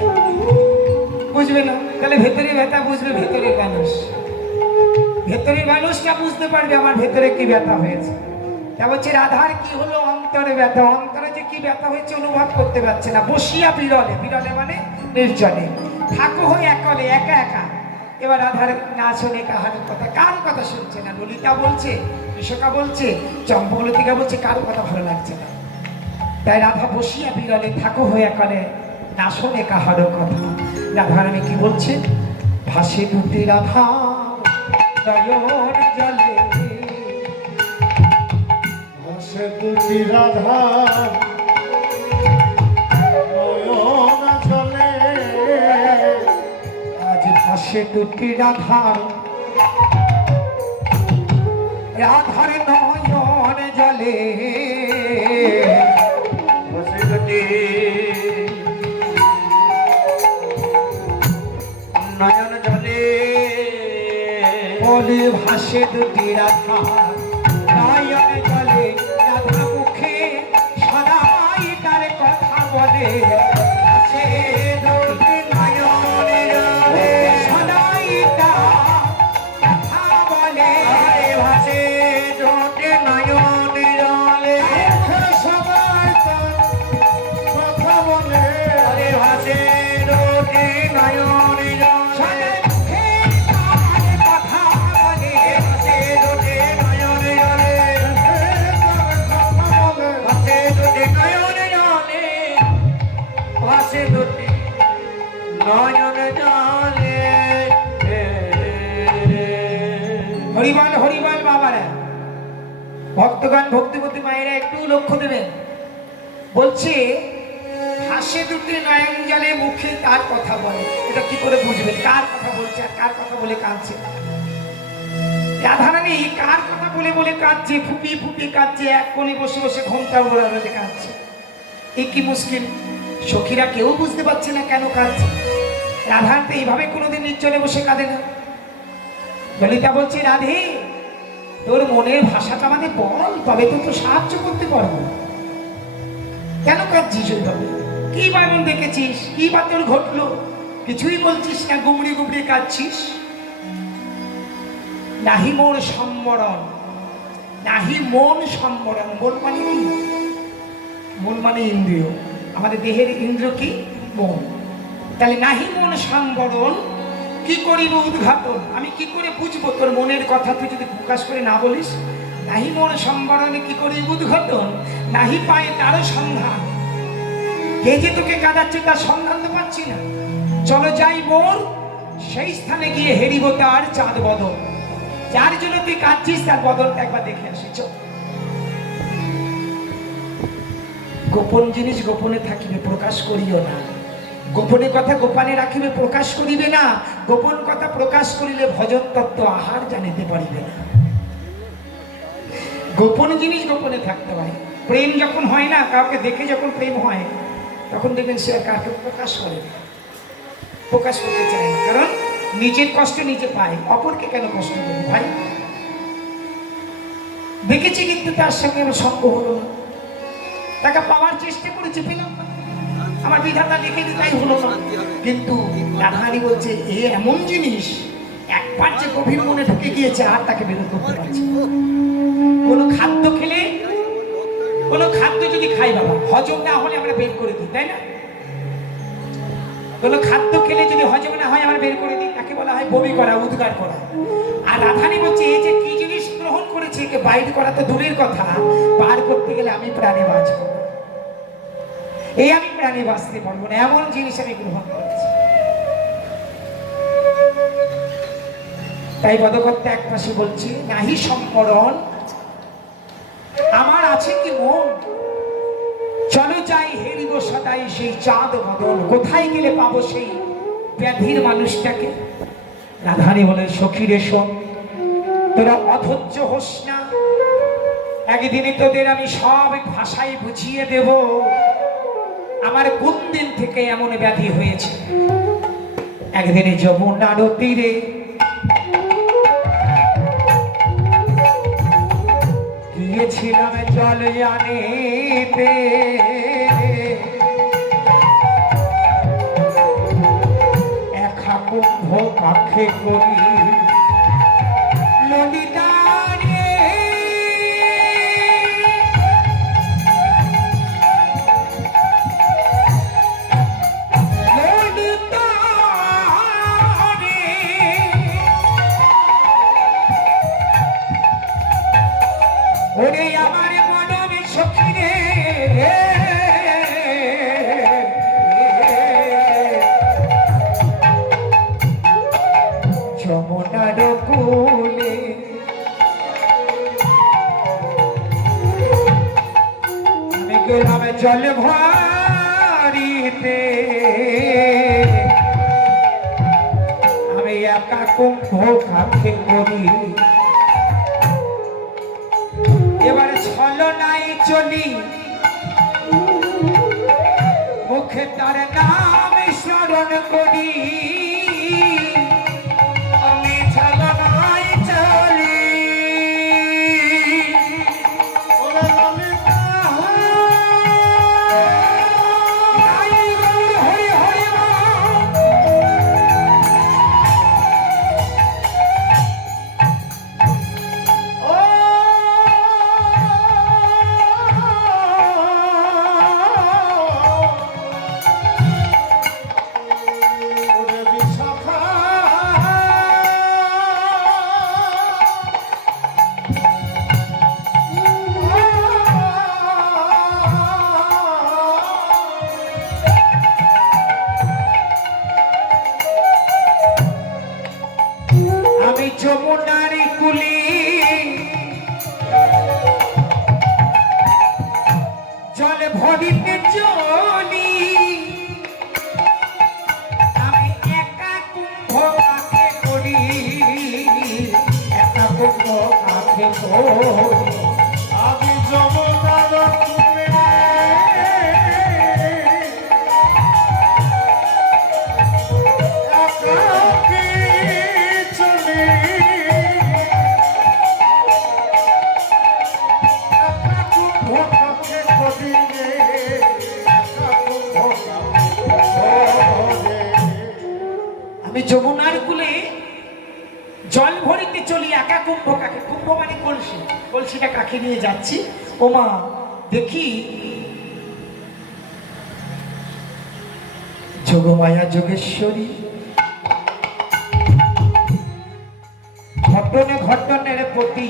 বুঝবে না। তাহলে ভেতরের ব্যথা বুঝবে ভেতরের মানুষ। ভেতরের মানুষটা বুঝতে পারবে আমার ভেতরে কি ব্যথা হয়েছে। তা বলছে রাধার কি হলো, অন্তরে ব্যথা। অন্তরে যে কি ব্যথা হয়েছে অনুভব করতে পারছে না। বসিয়া বিরলে, বিরলে মানে নির্জনে, থাকো হয়ে একলে, একা একা। এবার রাধার না শোনে কাহার কথা, কার কথা শুনছে না। ললিতা বলছে, কৃষকা বলছে, চম্পকলতিকা বলছে, কারো কথা ভালো লাগছে না। তাই রাধা বসিয়া বিরলে, থাকো হয়ে একলে, না শোনে কাহারও কথা। রাধারানী কি বলছে, ভাসে দুটি রাধা নয়ন জলে, ভাসে দুটি রাধা নয়ন জলে, আজ ভাসে দুটি রাধার, রাধার নয়ন জলে, ভাসে দুটি নয়ন জলে, বলে ভাসে দুটি রাধা নয়ন জলে। রাধা মুখে সদাই তার কথা বলে, ভাসে দুটি নয়ন জলে, সদাই তার কথা বলে, ভাসে দুটি নয়ন জলে, সবাই তার কথা বলে, ভাসে দুটি নয়ন জলে, সদাই মুখে তার কথা বলে, ভাসে দুটি নয়ন জলে, ভাসে দুটি নয়ন জলে, ভাসে দুটি নয়ন জলে। হরিবল হরিবল বাবারা, ভক্তগণ ভক্তিপতি মায়েরা একটু লক্ষ্য দেবেন। বলছে হাসে দুটি নয়ন জলে, মুখে তার কথা বলে। এটা কি করে বুঝবেন কার কথা বলছে আর কার কথা বলে কাঁদছে? রাধারানী কার কথা বলে বলে কাঁদছে, ফুপিয়ে ফুপিয়ে কাঁদছে, এক কোণে বসে বসে ঘোমটা ওড়াতে কাঁদছে। এই কি মুশকিল, সখীরা কেউ বুঝতে পারছে না কেন কাঁদছে। রাধার তো এইভাবে কোনোদিন নির্জনে বসে কাঁদে না। ললিতা বলছে, রাধে তোর মনের ভাষাটা আমাদের বল, তবে তো সাহায্য করতে পারবো। কেন কাঁদছিস ওইভাবে? কি বা এমন দেখেছিস, কি বা তোর ঘটলো? কিছুই বলছিস না, গুমড়ি গুমড়ি কাঁদছিস। নাহি মোর সম্বরণ, নাহি মন সম্বরণ। মন মানে কি? মন মানে ইন্দ্রিয়, আমাদের দেহের ইন্দ্রিয় কি? মন। তাহলে নাহি মন সম্বরণ, কি করিব উদ্ঘাটন? আমি কি করে বুঝবো তোর মনের কথা তুই যদি প্রকাশ করে না বলিস? নাহি মন সম্বরণে কি করিব উদ্ঘাটন, নাহি পায় তারও সন্ধান। কে যে তোকে কাঁদাচ্ছে তার সন্ধান তো পাচ্ছি না। চলো যাই মোর সেই স্থানে গিয়ে হেরিব তার চাঁদ বদন। যার জন্য তুই কাঁদছিস তার বদনটা একবার দেখে আসি, চল। গোপন জিনিস গোপনে থাকিবে, প্রকাশ করিও না। গোপনে কথা গোপনে রাখিবে, প্রকাশ করিবে না। গোপন কথা প্রকাশ করিলে ভজন তত্ত্ব আহার জানিতে পারিবে না। গোপন জিনিস গোপনে থাকতে হয়। প্রেম যখন হয় না, কাউকে দেখে যখন প্রেম হয়, তখন দেখবেন সে কাউকে প্রকাশ করে না, প্রকাশ করতে চায় না। কারণ নিজের কষ্ট নিজে পায়, অপরকে কেন কষ্ট দেবে ভাই? দেখেছি কিন্তু তার সঙ্গে আমার সঙ্গ হলো না, তাকে পাওয়ার চেষ্টা করেছি, পেলাম না। আমার বিধাতা লিখে দিতে তাই হলো না। কিন্তু রাধারানী বলছে এ এমন জিনিস, একবার যে গভীর মনে ঢুকে গিয়েছে আর তাকে বের করতে পারছে। কোনো খাদ্য খেলে, কোনো খাদ্য যদি খাই বাবা, হজম না হলে আমরা বের করে দিই, তাই না? কোনো খাদ্য খেলে যদি হজম না হয় আমরা বের করে দিই, তাকে বলা হয় বমি করা, উদ্গার করা। আর রাধারানী বলছে এই যে কি জিনিস গ্রহণ করেছে, একে বাইর করা তো দূরের কথা, বার করতে গেলে আমি প্রাণে বাঁচবো না। এই আমি প্রাণে বাঁচতে পারবো না, এমন জিনিস আমি গ্রহণ করেছি। তাই বদকর্তা এক পাশে বলছি, নাহি সম্বরণ, আমার আছে কি মন? চলো যাই হেরিব সদাই সেই চাঁদ বদন। কোথায় গেলে পাবো সেই ব্যাধির মানুষটাকে? রাধারানী বলে, সখীরে শোন, তোরা অধৈর্য হোস না, একদিনই তোদের আমি সব ভাষায় বুঝিয়ে দেব আমার কোন দিন থেকে এমন ব্যাধি হয়েছে। একদিনে যমুনার তীরে গিয়েছিলাম জল আনিতে, একা কুম্ভ কাখে করি ললিতা রে, জল ভরিতে আমি একা কুম্ভ কাকে করি এবারে ছলনায় চলি মুখে তার নাম স্মরণ করি আমি ছলনায় চলি ওরে ললিতা নাই গৌর হরি হরি বল। ও ওরে বিশাখা আমি যমুনার কুলি জল ভরিতে চলি আমি একা কুম্ভ কাকে করি একা কুম্ভ কাকে করি আমি যমুনার কূলে একাকী চলি একা কুম্ভ কাকে করি রে একা কুম্ভ কাকে আমি যমুনার কুলে জল ভরিতে চলি একা কুম্ভ কাকে কুম্ভ মানে কলসি কলসিটা কাকে নিয়ে যাচ্ছি ওমা দেখি যোগমায়া যোগেশ্বরী ঘটনে ঘটনের প্রতি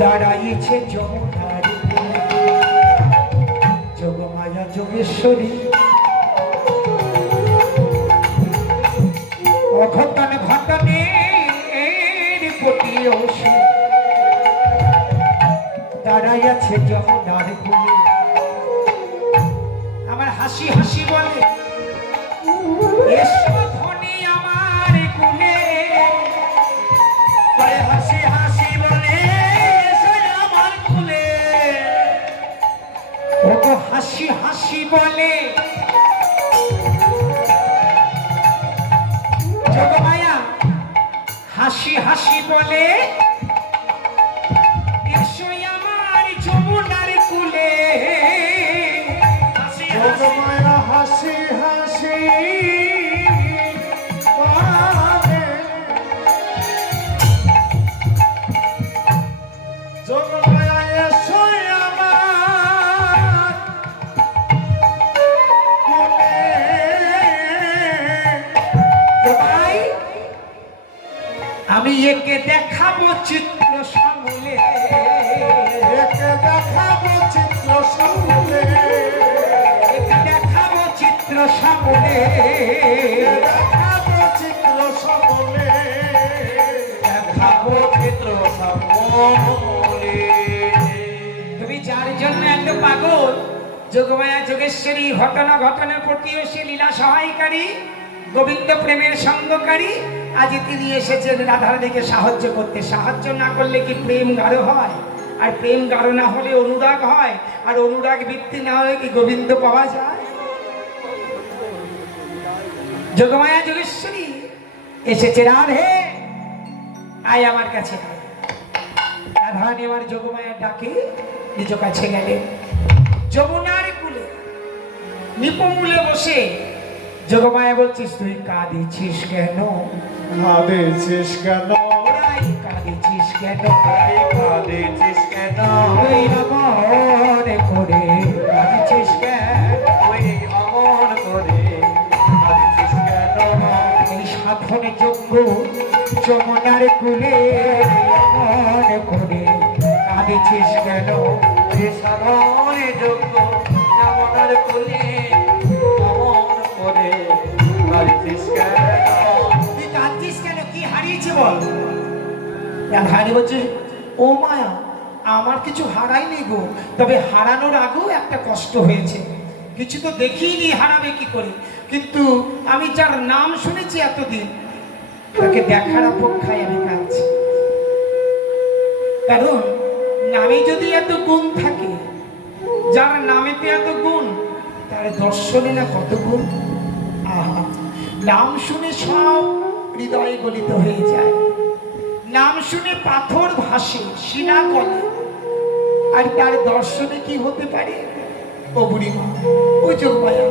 দাঁড়াইছে যমুনার কুলে। যোগমায়া যোগেশ্বরী অঘটন ঘটনের প্রতি দাঁড়াইয়াছে যমুনার কুলে আমার হাসি হাসি বলে এসো ধনী আমার কুলে ওরে হাসি হাসি বলে এসো আমার কুলে ও তো হাসি হাসি বলে যোগমায়া হাসি হাসি বলে এসো আমার যমুনার কুলে হাসি হাসি যোগমায়া হাসি হাসি বলে যোগমায়া এসো আমার কোলে ভাই আমি একে দেখাবো চিত্র সামলে একে দেখাবো চিত্র সামনে একে দেখাবো চিত্র সামলে দেখাবো চিত্র সামনে দেখাবো চিত্র সামনে তুমি যার জন্য এত পাগল যোগমায়া যোগেশ্বরী ঘটনা ঘটনা প্রতিবেশী লীলা সহায়কারী গোবিন্দ প্রেমের সঙ্গকারী আজ তিনি এসেছেন রাধারানীকে সাহায্য করতে সাহায্য না করলে কি প্রেম গাঢ় হয় আর প্রেম গাঢ় না হলে অনুরাগ হয় আর অনুরাগ বৃত্তি না হলে কি গোবিন্দ পাওয়া যায় যোগমায়া যোগেশ্বরী এসেছে রাধে আয় আমার কাছে আয়। রাধারানী এবার যোগমায়ার ডাকে নিজ কাছে গেলেন যমুনার কুলে নিপমূলে বসে যোগমায়া বলছিস তুই কাঁদিছিস কেন কাঁদেছিস কেন ওরাই কাঁদিছিস কেন কাঁদিছিস কেন তুই অমর করে কাঁদিছিস কেন ওই অমন করে কাঁদিছিস কেন এই সাধনে যোগ্য যমুনার কুলে অমর করে কাঁদিছিস কেন ওই সাধনে যোগ্য যমুনার কুলে অমন করে কাঁদিছিস কেন তুই কাঁদছিস কেন কি হারিয়েছে বল রাধারানী বলছে ও মায়া আমার কিছু হারাইনি গো, তবে হারানোর আগেও একটা কষ্ট হয়েছে। কিছু তো দেখিনি, হারাবে কি করে, কিন্তু আমি যার নাম শুনেছি এতদিন, তাকে দেখার অপেক্ষায় আমি কাঁদছি। কারণ নামে যদি এত গুণ থাকে, যার নামেতে এত গুণ, তার দর্শনে না কত গুণ। আহা, নাম শুনে সব হৃদয়ে গলিত হয়ে যায়, নাম শুনে পাথর ভাসে, শিলা গলে, আর তার দর্শনে কি হতে পারে? ও বুড়িমা, ও যোগমায়া,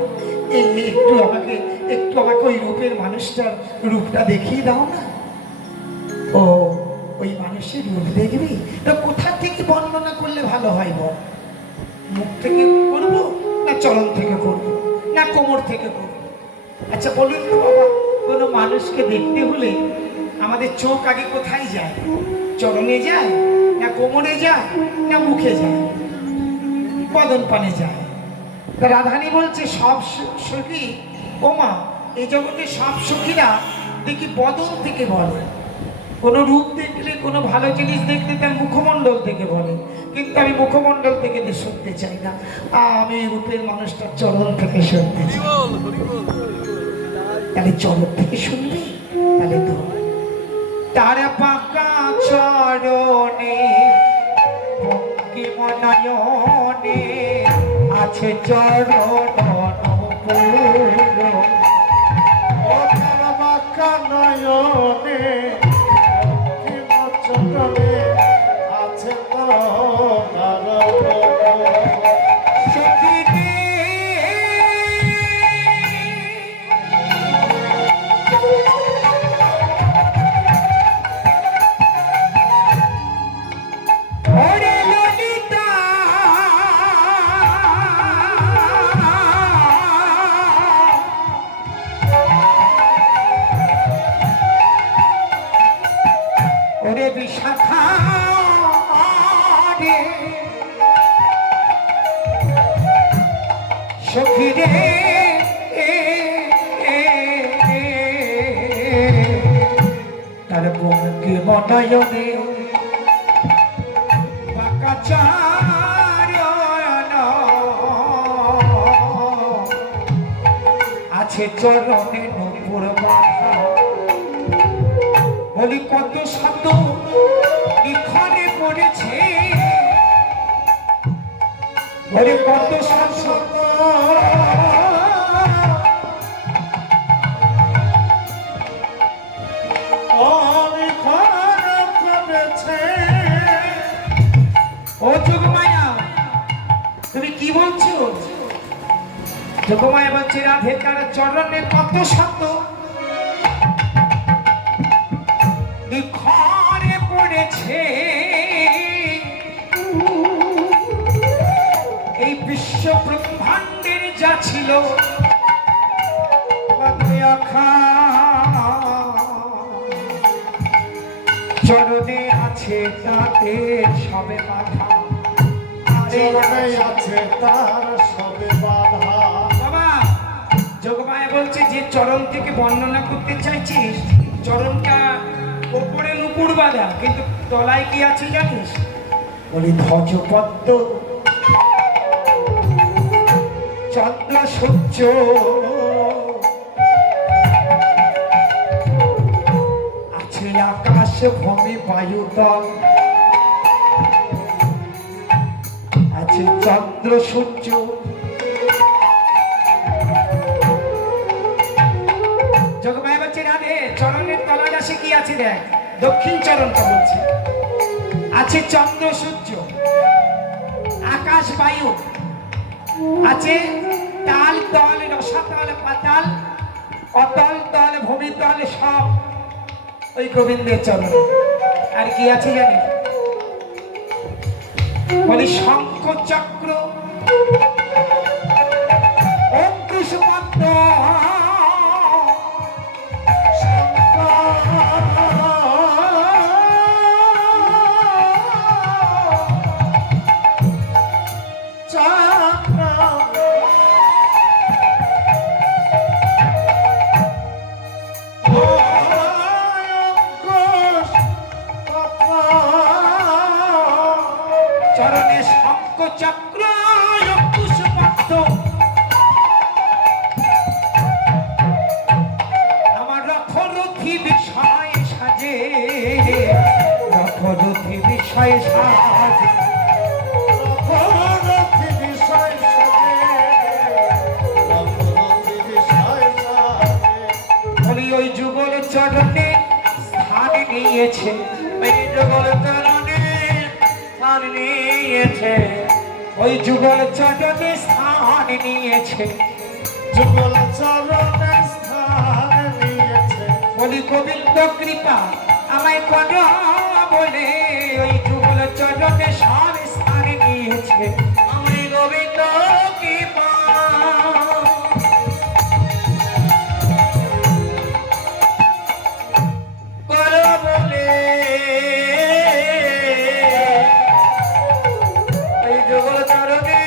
একটু আমাকে ওই রূপের মানুষটার রূপটা দেখিয়ে দাও না। ও, ওই মানুষের রূপ দেখবি? তা কোথা থেকে বর্ণনা করলে ভালো হয় বল? মুখ থেকে করবো, না চরণ থেকে করবো, না কোমর থেকে করবো? আচ্ছা বলুন তো বাবা, কোনো মানুষকে দেখতে হলে আমাদের চোখ আগে কোথায় যায়? চরণে যায়, না কোমরে যায়, না মুখে যায়, বদন পানে যায়? তা রাধানী বলছে সব সখী, ও মা, এই জগতে সব সখীরা দেখি বদন থেকে বলে। কোনো রূপ দেখলে, কোনো ভালো জিনিস দেখতে তার মুখমণ্ডল থেকে বলে, কিন্তু আমি মুখমণ্ডল থেকে শুনতে চাই না, আমি রূপের মানুষটার চরণ থেকে শুনতে চাই। তাহলে চরণ থেকে শুনবি? তাহলে তো তার পাকা চরণে ভঙ্গিমা নয়নে আছে চরণ ও তার বাঁকা নয়নে চরণে আছে তার ওরে বিশাখা রে, সখী রে, তার বঙ্গে মনয়নে বাঁকা চরণ আছে চরণে নূপুর বাঁধা। বলি কত শত লিখনে পড়েছে, বলি কত শত ও যোগমায়া, তুমি কি বলছো? যোগমায়া বলছে রাধে তার চরণে কত শত লিখনে পড়েছে, এই বিশ্ব ব্রহ্মাণ্ডের যা ছিল চরণে আছে তাতে সবে বাধা। চরণে আছে তার সবে বাধা। বাবা, যোগমায়া বলছে যে চরণ থেকে বর্ণনা করতে চাইছিস, চরণটা ওপরে নুপুর বাঁধা, কিন্তু তলায় কি আছে জানিস? বলি ধ্বজপদ্ম, চন্দ্র সূর্য, আছে আকাশ ভূমি বায়ুতল, আছে চন্দ্র সূর্য। যোগমায়া বলছে রাধে চরণের তলাদাসে কি আছে দেখ, দক্ষিণ চরণটা বলছে, আছে চন্দ্র সূর্য, আকাশ বায়ু, আছে তাল তল রসাতল পাতাল, অতল তল ভূমিতল, সব ওই গোবিন্দের চরণ। আর কি আছে জানি? বলি শঙ্খ চক্র, অঙ্কুশ পদ্ম, নিয়েছে, ওই যুগল চরণে স্থান নিয়েছে, ওই যুগল চরণে স্থান নিয়েছে। যুগল চরণে স্থান নিয়েছে, বলি গোবিন্দ কৃপা আমায় কোন বলে, ওই যুগল চরণে স্থান নিয়েছে। আমি গোবিন্দ কি পা করো বলে, ওই যুগল চরণে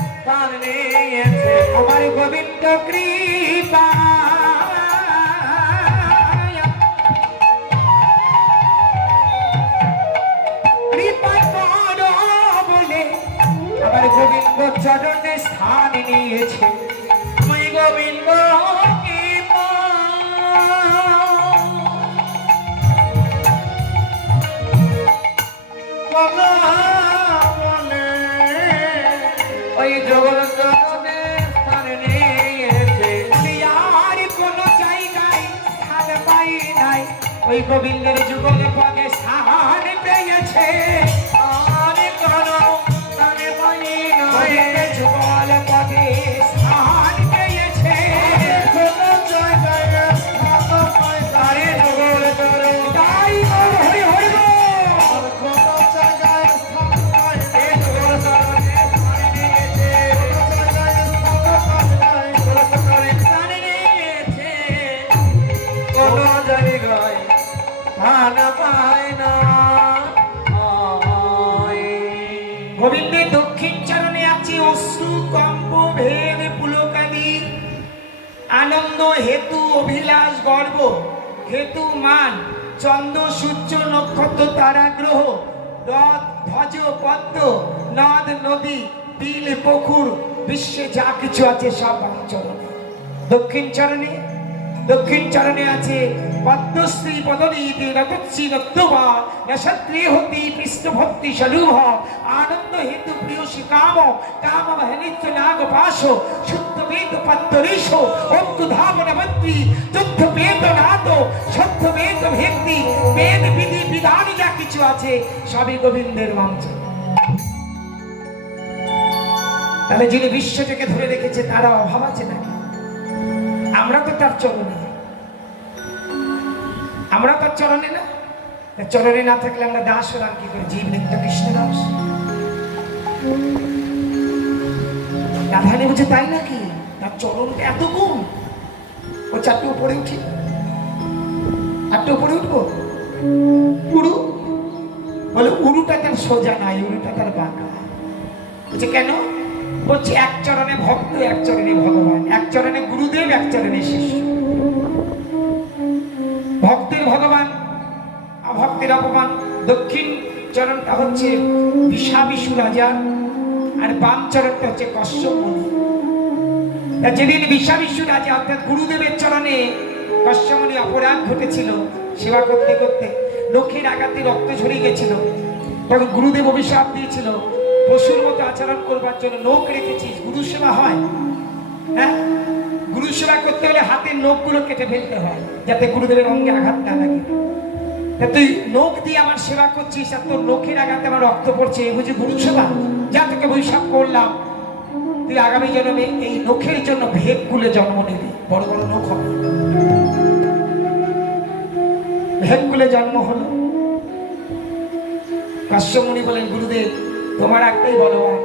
স্থান নিয়েছে। আমার গোবিন্দ কৃপা কৃপা করো বলে, আমার গোবিন্দ চরণে স্থান নিয়েছে। আমি গোবিন্দ কি পা কথা বলে ওই যুগল চরণে স্থান নিয়েছে। বলি আর কোনো জায়গায় স্থান পাই নাই, ওই গোবিন্দের যুগল পদে স্থান পেয়েছে। আর কোনো স্থানে পাই নাই, গোবিন্দের যুগল পদে স্থান পেয়েছে। কোনো জায়গায় স্থান পাই না, আরে যুগল চরণে তাই বল হরি হরি বল। আর কোনো জায়গায় স্থান পাই না, এই যুগল চরণে স্থান নিয়েছে। কোনো জায়গায় স্থান পাই নাই, যুগল চরণে স্থান নিয়েছে। কোনো জায়গায় স্থান পায় না। গোবিন্দের দক্ষিণ চরণে আছে অশ্রু কম্প ভেদ পুলকাদি, আনন্দ হেতু অভিলাষ গর্ব, হেতু মান চন্দ্র সূর্য নক্ষত্র তারা গ্রহ, রথ ধ্বজ পদ্ম নদ নদী বিল পুকুর, বিশ্বে যা কিছু আছে সব বাম চরণে। দক্ষিণ চরণে আছে পদ্মশ্রী পদনীতি রঘুশ্রী রত্নবা নক্ষত্রেহতি পৃষ্ঠভক্তি সলুভ, আনন্দ হেতু প্রিয় কাম কাম নিত্য নাগ পাশ, শুদ্ধ বেদ পদ্মরেশ অঙ্কুধাবন মন্ত্রী যুদ্ধ বেদ নাদ শুদ্ধ বেদ ভক্তি বেদ বিধি বিধান যা কিছু আছে সবই গোবিন্দের মঞ্চ। তাহলে যিনি বিশ্বটাকে ধরে রেখেছে তারা অভাব আছে নাকি? আমরা তো তার চরণে, আমরা তার চরণে না। তার চরণে না থাকলে আমরা দাস হলাম কি করে? জীব নিত্য কৃষ্ণ দাস। রাধারানী বলছে তাই নাকি? তার চরণটা এত গুণ, ও চারটে উপরে উঠি, চারটে উপরে উঠবো। উড়ু বলে উড়ুটা তার সোজা নাই, উড়ুটা তার বাঁকা। বলছে কেন? বলছে এক চরণে ভক্ত, এক চরণে ভগবান, এক চরণে গুরুদেব, এক চরণে শিষ্য। ভক্তের ভগবান, অভক্তের অপমান। দক্ষিণ চরণটা হচ্ছে বিষাবিষু রাজা, আর বাম চরণটা হচ্ছে কশ্যপ মুনি। যেদিন বিষাবিষু রাজা অর্থাৎ গুরুদেবের চরণে কশ্যপ মুনি অপরাধ ঘটেছিল, সেবা করতে করতে নখের আঘাতে রক্ত ঝরিয়ে গেছিল, তখন গুরুদেব অভিশাপ দিয়েছিল পশুর মতো আচরণ করবার জন্য নখ রেখেছিস, গুরু সেবা হয়? হ্যাঁ, গুরু সেবা করতে হলে হাতের নখগুলো কেটে ফেলতে হয় যাতে গুরুদেবের অঙ্গে আঘাত না লাগে। তা তুই নখ দিয়ে আমার সেবা করছিস আর তোর নখের আঘাতে আমার রক্ত পড়ছে, এই বুঝি গুরু সেবা? যা তোকে অভিশাপ করলাম, তুই আগামী জন্মে এই নখের জন্য ভেদ কুলে জন্ম নিবি, বড় বড় নখ হবে। ভেদ কুলে জন্ম হলো। কশ্যপ মুনি বলেন গুরুদেব তোমার একটাই বলবান,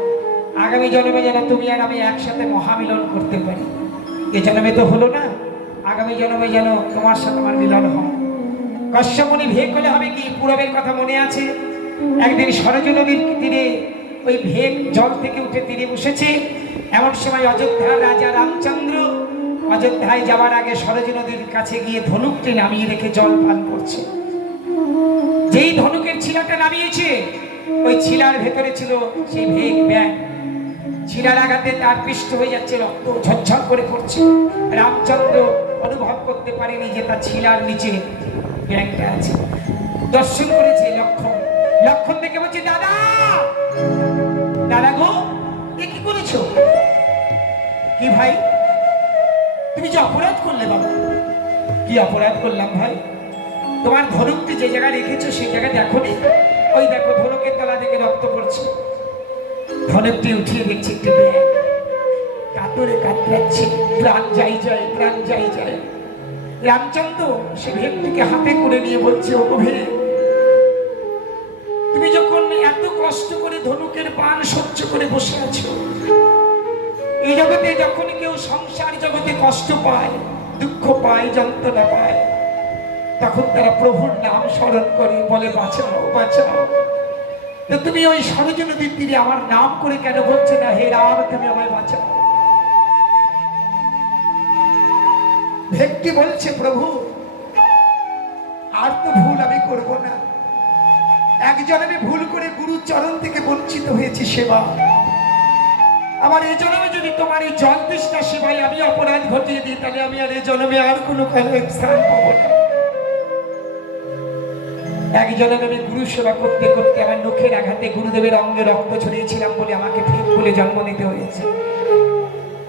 আগামী জন্মে যেন তুমি আর আমি একসাথে মহামিলন করতে পারি। এ জন্মে তো হলো না, আগামী জন্মে যেন তোমার সাথে আমার মিলন হয়। কশ্যপ মুনি ভেগ করলে হবে কি? পূরবের কথা মনে আছে, একদিন সরজ নদীর তীরে ওই ভেগ জল থেকে উঠে তীরে বসেছে। এমন সময় অযোধ্যার রাজা রামচন্দ্র অযোধ্যায় যাওয়ার আগে সরজ নদীর কাছে গিয়ে ধনুকটি নামিয়ে রেখে জল পান করছে। যেই ধনুকের ছিলাটা নামিয়েছে, ওই ছিলার ভেতরে ছিল সেই ভেগ ব্যাং। ছিলার আঘাতে তার পিষ্ট হয়ে যাচ্ছে, রক্ত ঝরঝর করে পড়ছে। রামচন্দ্র অনুভব করতে পারেনি যে তার ছিলার নিচে ব্যাংটা আছে। দর্শন করেছে লক্ষণ, লক্ষণ দেখে বলছে দাদা, দাদা গো এ কি করেছো? কি ভাই তুমি যে অপরাধ করলে? বাবা কি অপরাধ করলাম ভাই? তোমার ধনুকটি যে জায়গায় রেখেছো সেই জায়গায় দেখো নি, ওই দেখো ধনুকের তলা থেকে রক্ত পড়ছে। ধনুকটি উঠিয়ে দেখছি একটি মেয়ে কাতরে কাতরাচ্ছে, প্রাণ যাই যায়, প্রাণ যাই যায়। রামচন্দ্র সে ভেগটিকে হাতে করে নিয়ে বলছে, ও ভেগ, তুমি যখন এত কষ্ট করে ধনুকের বাণ সহ্য করে বসে আছো, এই জগতে যখন কেউ সংসার জগতে কষ্ট পায়, দুঃখ পায়, যন্ত্রণা পায়, তখন তারা প্রভুর নাম স্মরণ করে বলে, বাঁচাও বাঁচাও। তো তুমি ওই সরজ নদীর তীরে আমার নাম করে কেন বলছে না, হে রাম তুমি আমায় বাঁচাও? ভেগটি বলছে, প্রভু আর তো ভুল আমি করব না। একজন আমি ভুল করে গুরুর চরণ থেকে বঞ্চিত হয়েছি সেবা, আমার এই জন্মে যদি তোমার এই জল তৃষ্ণা সেবায় আমি অপরাধ ঘটিয়ে দিই, তাহলে আমি আর এই জন্মে আর কোনো কালে স্থান পাবো না। এক জন্মে আমি গুরু সেবা করতে করতে আমার নখের আঘাতে গুরুদেবের অঙ্গে রক্ত ছড়িয়েছিলাম বলে আমাকে ঠিক বলে জন্ম নিতে হয়েছে।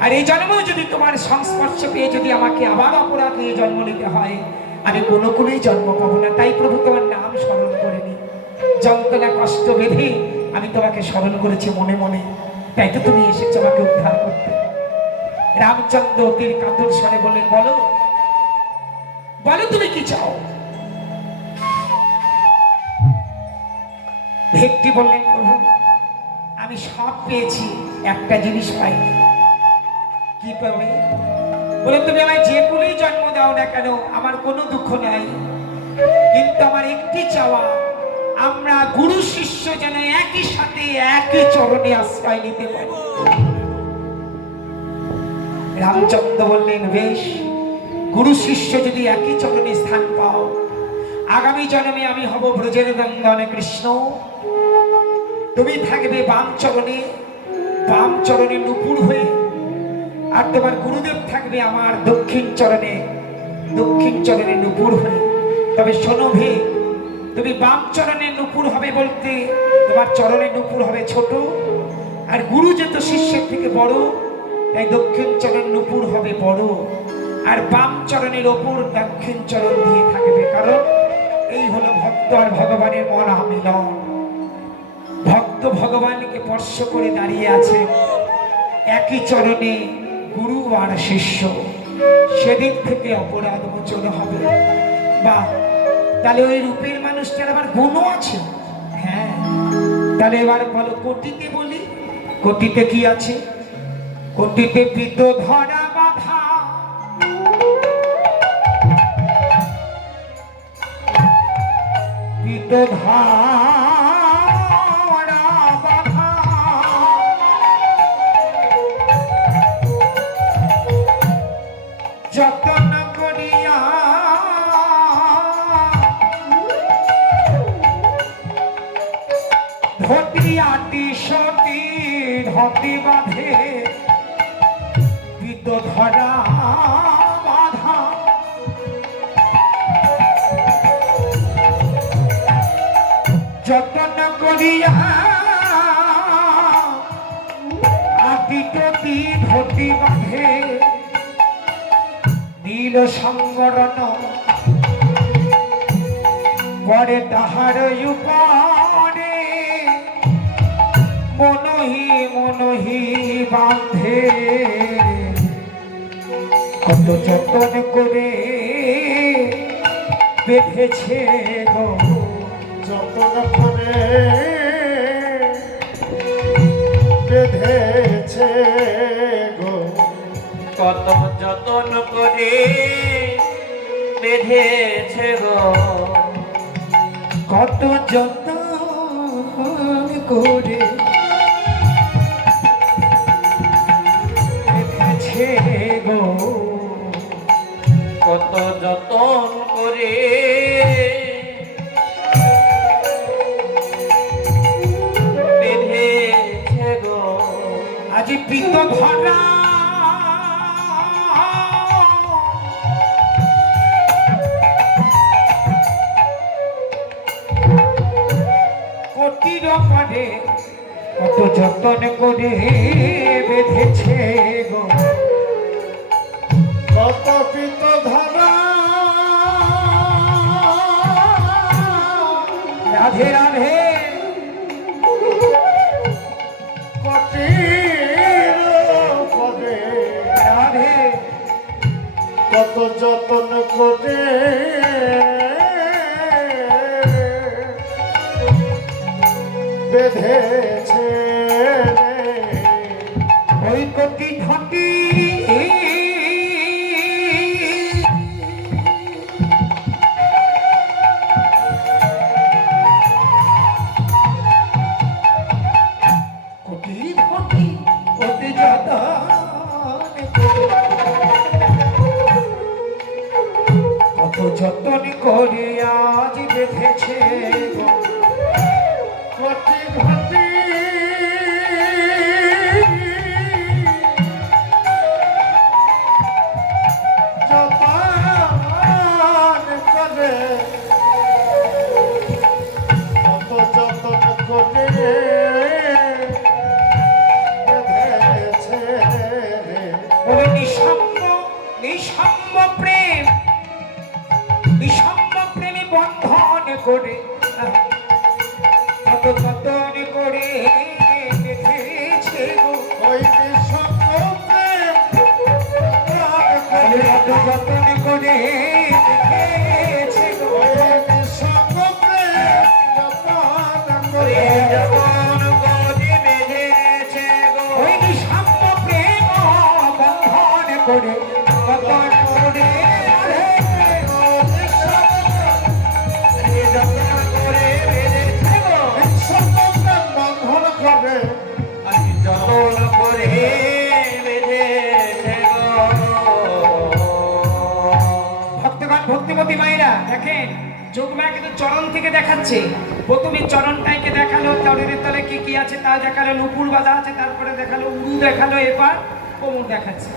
আর এই জন্মেও যদি তোমার সংস্পর্শ পেয়ে যদি আমাকে আবার অপরাধ নিয়ে জন্ম নিতে হয়, আমি কোনো কোনোই জন্ম পাবো না। তাই প্রভু তোমার নাম স্মরণ করে নি, যন্ত্রণা কষ্ট বেঁধে আমি তোমাকে স্মরণ করেছি মনে মনে, তাই তো তুমি এসেছো আমাকে উদ্ধার করতে। রামচন্দ্র অতির কাতর স্বরে বললেন, বলো বলো তুমি কি চাও? ভেগটি বললেন, প্রভু আমি সব পেয়েছি, একটা জিনিস পাইনি। কি পাবে? বলে, তুমি আমায় যে কুলেই জন্ম দাও না কেন আমার কোনো দুঃখ নাই, কিন্তু আমার একটি চাওয়া, আমরা গুরু শিষ্য যেন একই সাথে একই চরণে আশ্রয় নিতে পারি। রামচন্দ্র বললেন, বেশ, গুরু শিষ্য যদি একই চরণে স্থান পাও, আগামী জন্মে আমি হব ব্রজের নন্দন কৃষ্ণ, তুমি থাকবে বাম চরণে নুপুর হয়ে, আর তোমার গুরুদেব থাকবে আমার দক্ষিণ চরণে নুপুর হয়ে। তবে শোনো ভে, তুমি বাম চরণে নুপুর হবে বলতে তোমার চরণে নুপুর হবে ছোট, আর গুরু যেহেতু শিষ্যের থেকে বড়, তাই দক্ষিণ চরণ নুপুর হবে বড়, আর বাম চরণের ওপর দক্ষিণ চরণ দিয়ে থাকবে। কারণ এই হলো ভক্ত আর ভগবানের মহামিলন। ভক্ত ভগবানকে স্পর্শ করে দাঁড়িয়ে আছে একই চরণে গুরু আর শিষ্য, সেদিন থেকে অপরাধ মোচন হবে। বা তাহলে ওই রূপের মানুষটার আবার গুণও আছে। হ্যাঁ, তাহলে এবার বলো, কোটিতে বলি, কোটিতে কি আছে? কোটিতে পিত ধরা বাধা, পিত ধরা বাধা, যতন করিয়া ধটিয়াটি সতী ধটি বাঁধে, পিত ধরা বাধা, যতন করিয়া আদিটটি ধটি বাঁধে, নীল সংবরণ করে তাহার উপরে, মনহি বাঁধে, কত যতন করে বেঁধেছে গো, যতন করে বেঁধেছে গো, কত যতন করে বেঁধেছে গো, কত যতন করে বেঁধেছে গো, কত যতন করে বেঁধেছে গো, আজি পিত ধরা কোটির পরে, কত যতন করে বেঁধেছে গো, কত পিত ধরা রাধে রাধে কটির পদে রাধে কত যতন করে বেঁধেছে ওই কটি ঘটি কটি ঘটি অতি কত যতন করে আজ বেঁধেছে কটি ঘটি যতন করে কত যতন করে বেঁধেছে ওরে নিঃসম্ম প্রেম নিঃসম্ম প্রেমী বন্ধন করে কত যতন করে বেঁধেছে গো। ওই নিঃসঙ্গ প্রেম ওরে কত যতন করে বেঁধেছে গো। ওই নিঃসঙ্গ প্রেম যতন করে যতন করে বেঁধেছে গো ওই নিঃসম্ম প্রেম বন্ধন করে যতন করে যতন করে বেঁধেছে গো নিঃসঙ্গ প্রেম বন্ধন করে যতন করে বেঁধেছে গো ভক্তগণ ভক্তিমতী মায়েরা দেখেন যোগমায়া কিন্তু চরণ থেকে দেখাচ্ছে। প্রথমে চরণটাইকে দেখালো, চরণের তলে কি কি আছে তা দেখালো, নুপুর বাঁধা আছে, তারপরে দেখালো উরু দেখালো, এবার কোমর দেখাচ্ছে।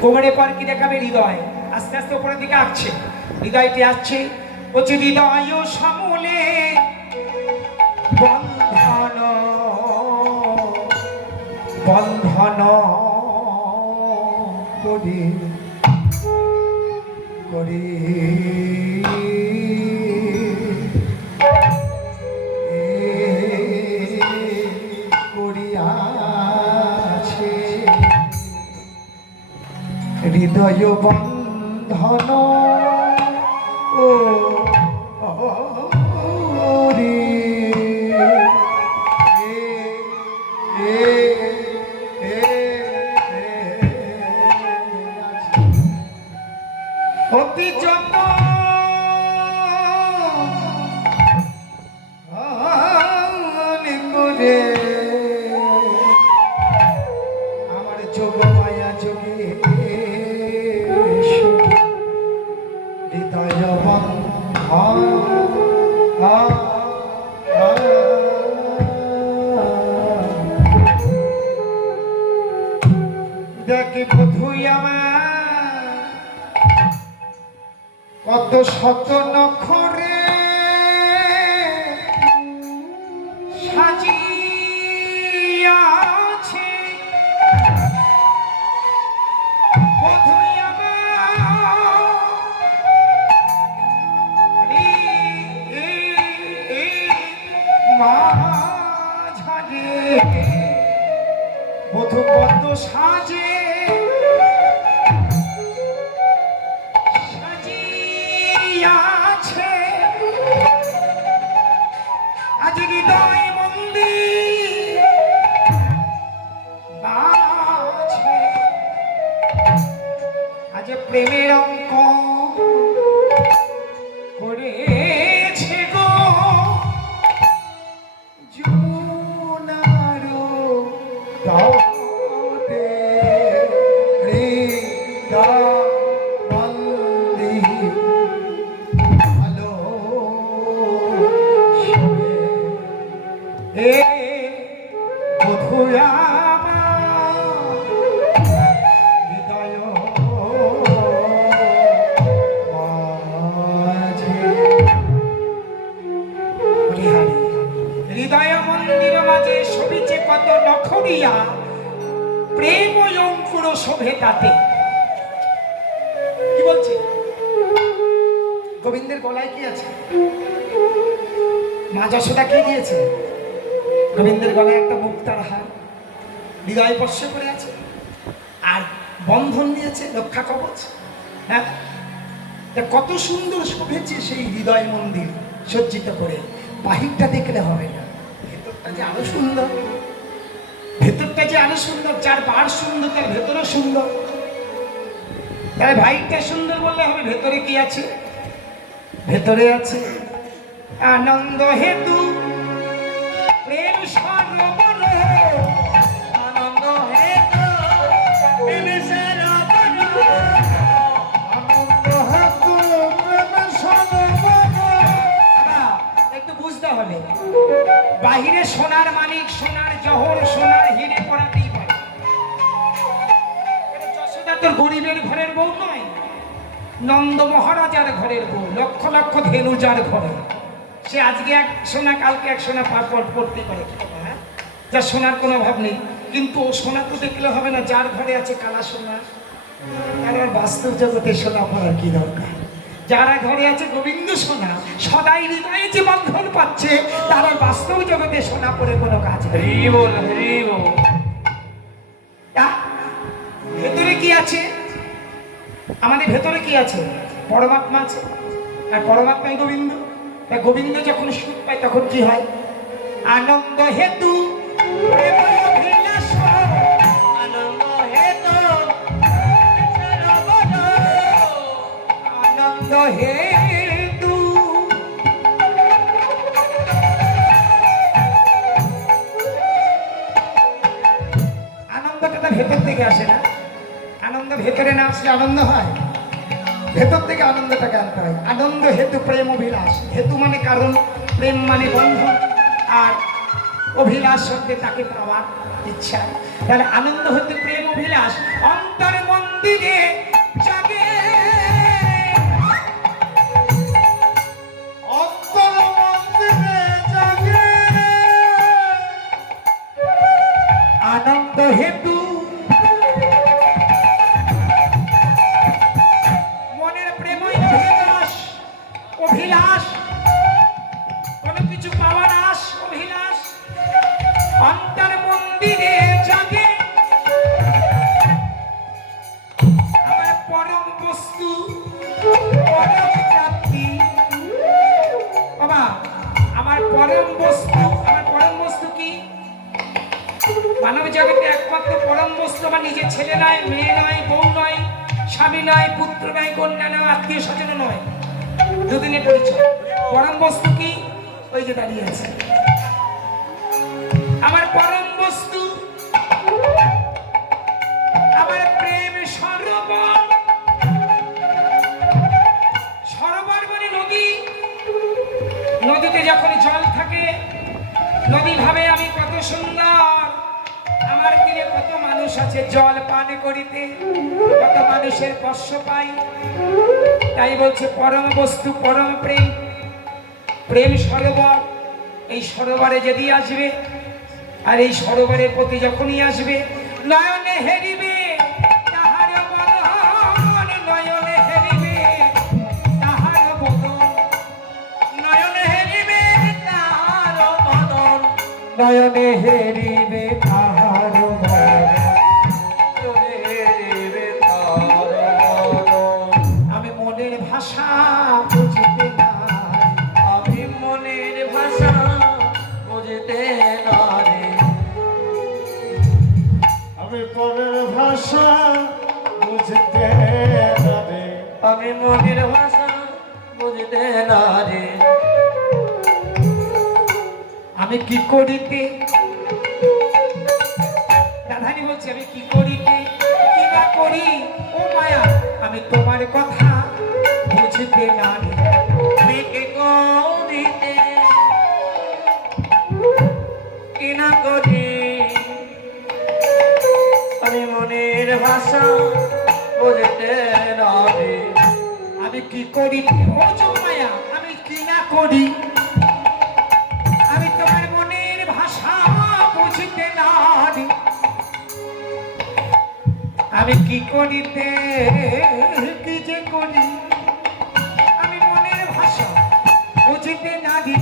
কোমরের পর কি দেখাবে? হৃদয়। আস্তে আস্তে উপরের দিকে আসছে, হৃদয়টি আসছে, বলছে হৃদয় সামলে বন্ধন বন্ধন করে করে করিয়াছে হৃদয় বন্ধন ও রে অতি যত করে আমার যোগ মায়া যোগে হৃদয় বন্ধন দেখি বধুই আমার কত শত নখরে সাজিয়াছে বধুই মাঝারে বধু কত সাজে সাজিয়াছে আজ হৃদয় মন্দির আছে আজ প্রেমের অঙ্ক করেছে গো জুনারো দাতে হৃদয় মন্দির আলো এ বধুয়া হৃদয় মাঝে হরিহরি হৃদয় মন্দির মাঝে শোভিছে কত নখরিয়া প্রেম অঙ্কুর শোভে তাতে। কি বলছে গোবিন্দের গলায় কি আছে? মা যশোদা কি দিয়েছে? গোবিন্দের গলায় একটা মুক্তার হার, হৃদয় স্পর্শ করে আছে, আর বন্ধন দিয়েছে রক্ষা কবচ। হ্যাঁ, তা কত সুন্দর শোভেছে সেই হৃদয় মন্দির সজ্জিত করে। বাহিরটা দেখলে হবে না, ভেতরটা যে আরো সুন্দর, ভেতরটা যে আরো সুন্দর। যার বার সুন্দর তার ভেতরও সুন্দর। তাই বাহিরটা সুন্দর বললে হবে, ভেতরে কি আছে? ভেতরে আছে আনন্দ হেতু প্রেম সরোবর, আনন্দ হেতু প্রেম সরোবর, আনন্দ হেতু প্রেম সরোবর। বাবা, একটু বুঝতে হবে, বাহিরে সোনার মানিক, সোনার জহর, সোনার হিরে পড়াতেই পারে। এটা যশোদা তোর গরিবের ঘরের বউ নয়, নন্দ মহারাজার ঘরের বউ, লক্ষ লক্ষ ধেনু যার ঘরে। সে আজকে এক সোনা, কালকে এক সোনা পাপড় পড়তে পারে, হ্যাঁ, যার সোনার কোনো অভাব নেই। কিন্তু ও সোনা তো দেখলে হবে না, যার ঘরে আছে কালা সোনা। আর ওর বাস্তব জগতে সোনা পড়ার কি দরকার? যারা ঘরে আছে গোবিন্দ সোনা, সদাই হৃদয়ে যে বন্ধন পাচ্ছে, তারা বাস্তব জগতে সোনা পরে কোনো কাজ নেই। হরি বল, হরি বল। আহ, ভেতরে কি আছে? আমাদের ভেতরে কি আছে? পরমাত্মা আছে, আর পরমাত্মাই গোবিন্দ। তা গোবিন্দ যখন সুখ পায় তখন কি হয়? আনন্দ হেতু প্রেম অভিলাষ, আনন্দ হেতু প্রেম সরোবর, আনন্দ হেতু। আনন্দটা তো ভেতর থেকে আসে না? আনন্দ ভেতরে না আসলে আনন্দ হয়? ভেতর থেকে আনন্দটাকে আনতে হয়। আনন্দ হেতু প্রেম অভিলাষ। হেতু মানে কারণ, প্রেম মানে বন্ধন, আর অভিলাষ শব্দে তাকে পাওয়ার ইচ্ছা। তাহলে আনন্দ হেতু প্রেম অভিলাষ অন্তর মন্দিরে জাগে, অন্তর মন্দিরে জাগে আনন্দ হেতু মনের প্রেমই অভিলাষ, অভিলাষ কোনো কিছু পাওয়ার আশ, অভিলাষ অন্তর মন্দিরে জাগে। আমার পরম বস্তু, পরম প্রাপ্তি। বাবা, আমার পরম বস্তু, আমার পরম বস্তু কি? মানব জগতে একমাত্র পরম বস্তু আমার নিজের ছেলে নয়, মেয়ে নয়, বউ নয়, স্বামী নয়, পুত্র নয়, কন্যা নয়, আত্মীয় স্বজন নয়। দুদিনে পরিচয়। পরম বস্তু কি? ওই যে দাঁড়িয়ে আছে। আমার পরম বস্তু আমার প্রেম সরোবর। সরোবর মানে নদী। নদীতে যখন জল থাকে, নদী ভাবে আমি কত সুন্দর, আমার তীরে কত মানুষ আছে জল পান করিতে, কত মানুষের স্পর্শ পাই। তাই বলছে পরম বস্তু পরম প্রেম, প্রেম সরোবর। এই সরোবরে যদি আসবে, আর এই সরোবরের প্রতি যখনই আসবে, নয়নে হেরিবে তাহার বদন, নয়নে হেরিবে তাহার বদন, নয়নে হেরিবে তাহার বদন, নয়নে হেরিবে তাহার বদন। আমি মনের ভাষা বুঝতে নাই, আমি মনের ভাষা বুঝতে নারে, আমি পরের ভাষা বুঝতে পারে। আমি মনের ভাষা বুঝতে নারে। আমি কি করিতে, রাধানী বলছে আমি কি করিতে, কি না করি ও মায়া, আমি তোমার কথা বুঝতে নারি। আমি কি করিতে, কি না করি, আমি মনের ভাষা বুঝতে নারে। আমি কি করিতে ও মায়া, আমি কি না করি, আমি তোমার মনের ভাষা বুঝতে নারি। আমি কি করিতে, কি যে করি, আমি মনের ভাষা বুঝতে নারি।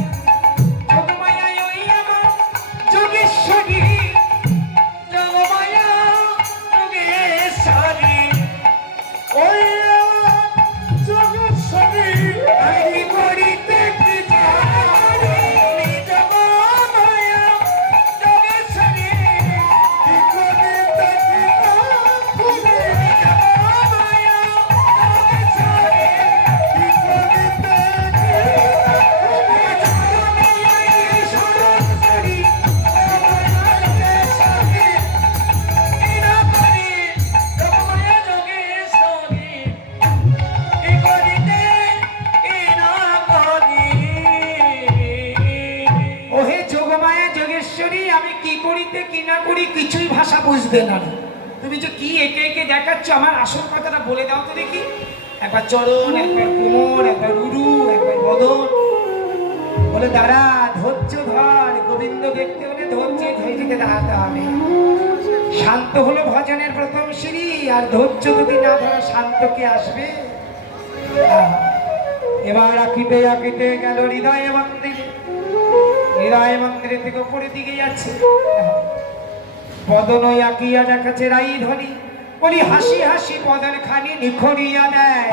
বুঝতে না না। তুমি যে কি একে একে দেখাচ্ছ, আমার আসল কথাটা বলে দাও তো দেখি। একবার চরণ, একবার কোমর, একবার উরু, একবার বদন। বলে দাঁড়া, ধৈর্য ধর। গোবিন্দ দেখতে হলে ধৈর্যকে দাঁড়াতে হবে। শান্ত হলো ভজনের প্রথম সিঁড়ি, আর ধৈর্য যদি না ধরা শান্ত কে আসবে? এবার আঁকিতে আঁকিতে গেল হৃদয় মন্দিরে। হৃদয় মন্দিরে থেকে উপরের দিকে যাচ্ছে। বদন আঁকিয়া দেখাচ্ছে রাই ধরি। বলি হাসি হাসি বদন খানি নিখরিয়া দেয়।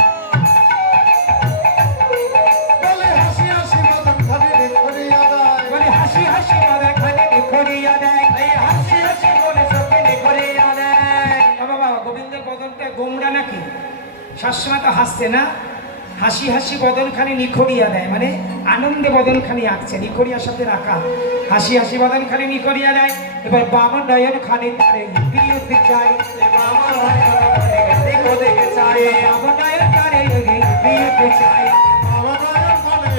বলে হাসি হাসি মদন খালি করিয়া দেয়। বলি হাসি হাসি বদন খানি নিখরিয়া দেয়। এই হাসি হাসি বলে চোখে নিখরিয়া দেয়। বাবা, গোবিন্দের বদনটা গোমরা নাকি? সবসময় তো হাসছে না। হাসি হাসি বদনখানি নিখরিয়া দেয়, মানে আনন্দে বদনখানি আঁকছে। নিখরিয়া সাথে রাখা। হাসি হাসি বদনখানি নিখরিয়া দেয়। এবার বামন নয়ন খানি তারে প্রিয়তে চাই। বামন নয়ন তারে প্রিয়তে চাই। আমার নয়ন বলে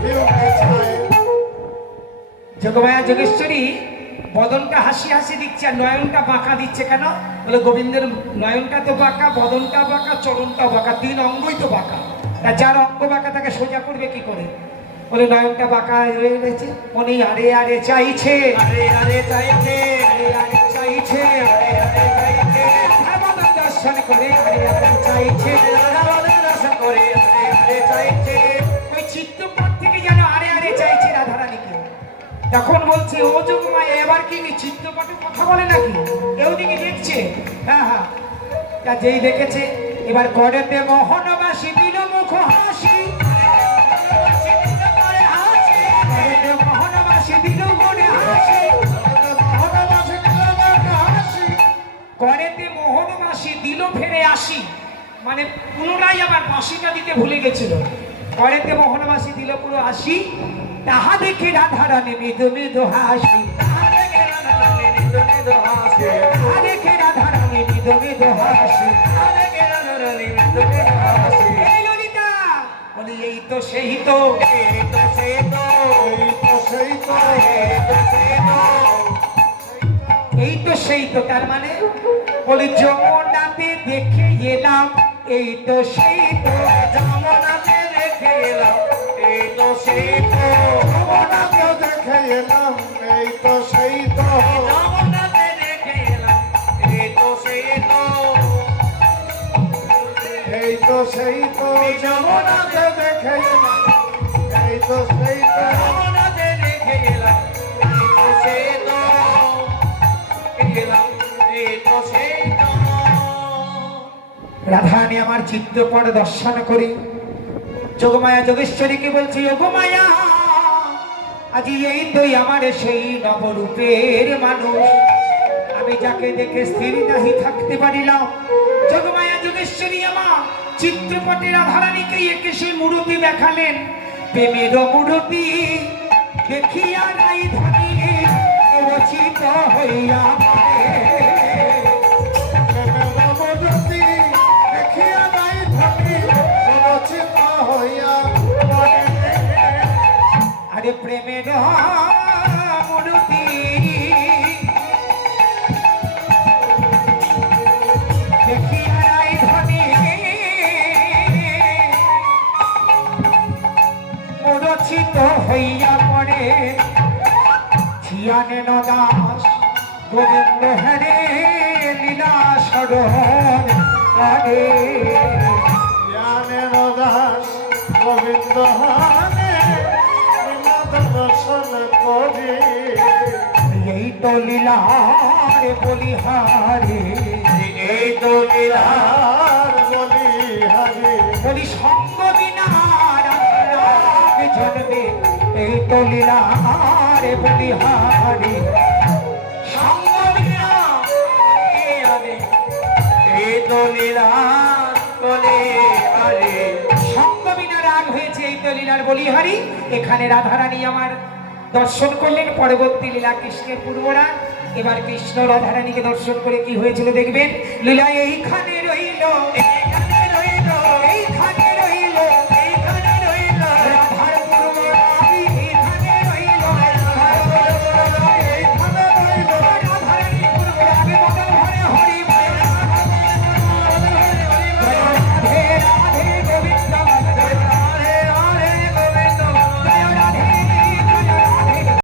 প্রিয়কে চায়। যোগমায়া যোগেশ্বরী বদনটা হাসি হাসি দিচ্ছে, আর নয়নটা বাঁকা দিচ্ছে কেন? বলে গোবিন্দের নয়নটা তো বাঁকা, বদনটা বাঁকা, চরণটা বাঁকা, তিন অঙ্গই তো বাঁকা। তা যার অঙ্গ বাঁকা তাকে সোজা করবে কি করে? বলে নয়নটা বাঁকা হয়ে গেছে। মনে আরে আরে চাইছে, আরে আরে চাইছে, আরে আরে চাইছে, আরে আরে চাইছে। বদন দর্শন করে আরে আরে চাইছে, বদন দর্শন করে আরে আরে চাইছে। ওই চিত্তপট থেকে যেন আরে আরে চাইছে রাধারানীকে। তখন বলছে, ও যোগমায়া এবার কি চিত্রপটে কথা বলে নাকি? কেউ দিকে দেখছে। হ্যাঁ হ্যাঁ, তা যেই দেখেছে, এবার করেতে মোহনবাসী দিল মুখ হাসি। করেতে মোহনবাসী দিল মনে হাসি। করেতে মোহনবাসী দিল ফেরে আসি, মানে পুনরায় আবার বাঁশিটা দিতে ভুলে গেছিল। করেতে মোহনবাসী দিল পুরো আসি। তাহা দেখে রাধারানী মৃদু মৃদু হাসি। তাহা দেখে রাধারানী মৃদু মৃদু হাসি। তাহা দেখে রাধারানী মৃদু মৃদু হাসি। তাহা দেখে রাধারানী মৃদু মৃদু হাসি। এই ললিতা বলি এই তো সেই তো, এই তো সেই তো, এই তো সেই তো, এই তো সেই তো, এই তো সেই তো। তার মানে বলি যমুনাতে দেখে এলাম, এই তো সেই তো। যমুনাতে দেখে এলাম, এই তো সেই তো। যমুনাতে দেখে এলাম, এই তো সেই তো। যমুনাতে দেখে এলাম, এই তো সেই তো। এই তো সেই তো, যমুনাতে দেখে এলাম, এই তো সেই তো। যমুনাতে দেখে এলাম, এই তো সেই তো। এলাম, এই তো সেই তো। রাধারানী আমার চিত্রপট দর্শন করি। যোগমায়া যোগেশ্বরীকে বলছি, যোগমায়া আজি এই তুই আমার সেই নবরূপের মানুষ, আমি যাকে দেখে স্থির নাহি থাকতে পারিলাম। যোগমায়া যোগেশ্বরী আমার চিত্রপটে রাধারানীকে এঁকে সেই মূর্তি দেখালেন। প্রেমের মূর্তি দেখিয়া নাই ধনী রচিত হইয়া পড়ে। নবজ্যোতি দেখিয়া নাই ধনী রচিত হইয়া পড়ে। আরে প্রেমের মূর্তি দেখিয়া নাই ধনী রচিত হইয়া পড়ে। ছিয়ানে দাস গোবিন্দ হরে লীলা সরণ করে। জ্ঞানের দাস গোবিন্দ হানে লীলা দর্শন করি। এই তো লীলার বলিহারে, এই তো লীলার আর বলি হারি, বলি সঙ্গ বিনা রাগ জন্মে। এই তো লীলার বলিহারে, সঙ্গ বিনা এই তো লীলার বলিহারে। সঙ্গ বিনা রাগ হয়েছে, এই তো লীলার বলিহারি। এখানে রাধারানী আমার দর্শন করলেন। পরবর্তী লীলা কৃষ্ণের পূর্বরা। এবার কৃষ্ণ রাধারানীকে দর্শন করে কি হয়েছিল দেখবেন। লীলা এইখানে রইল, এইখানে রইল, এইখানে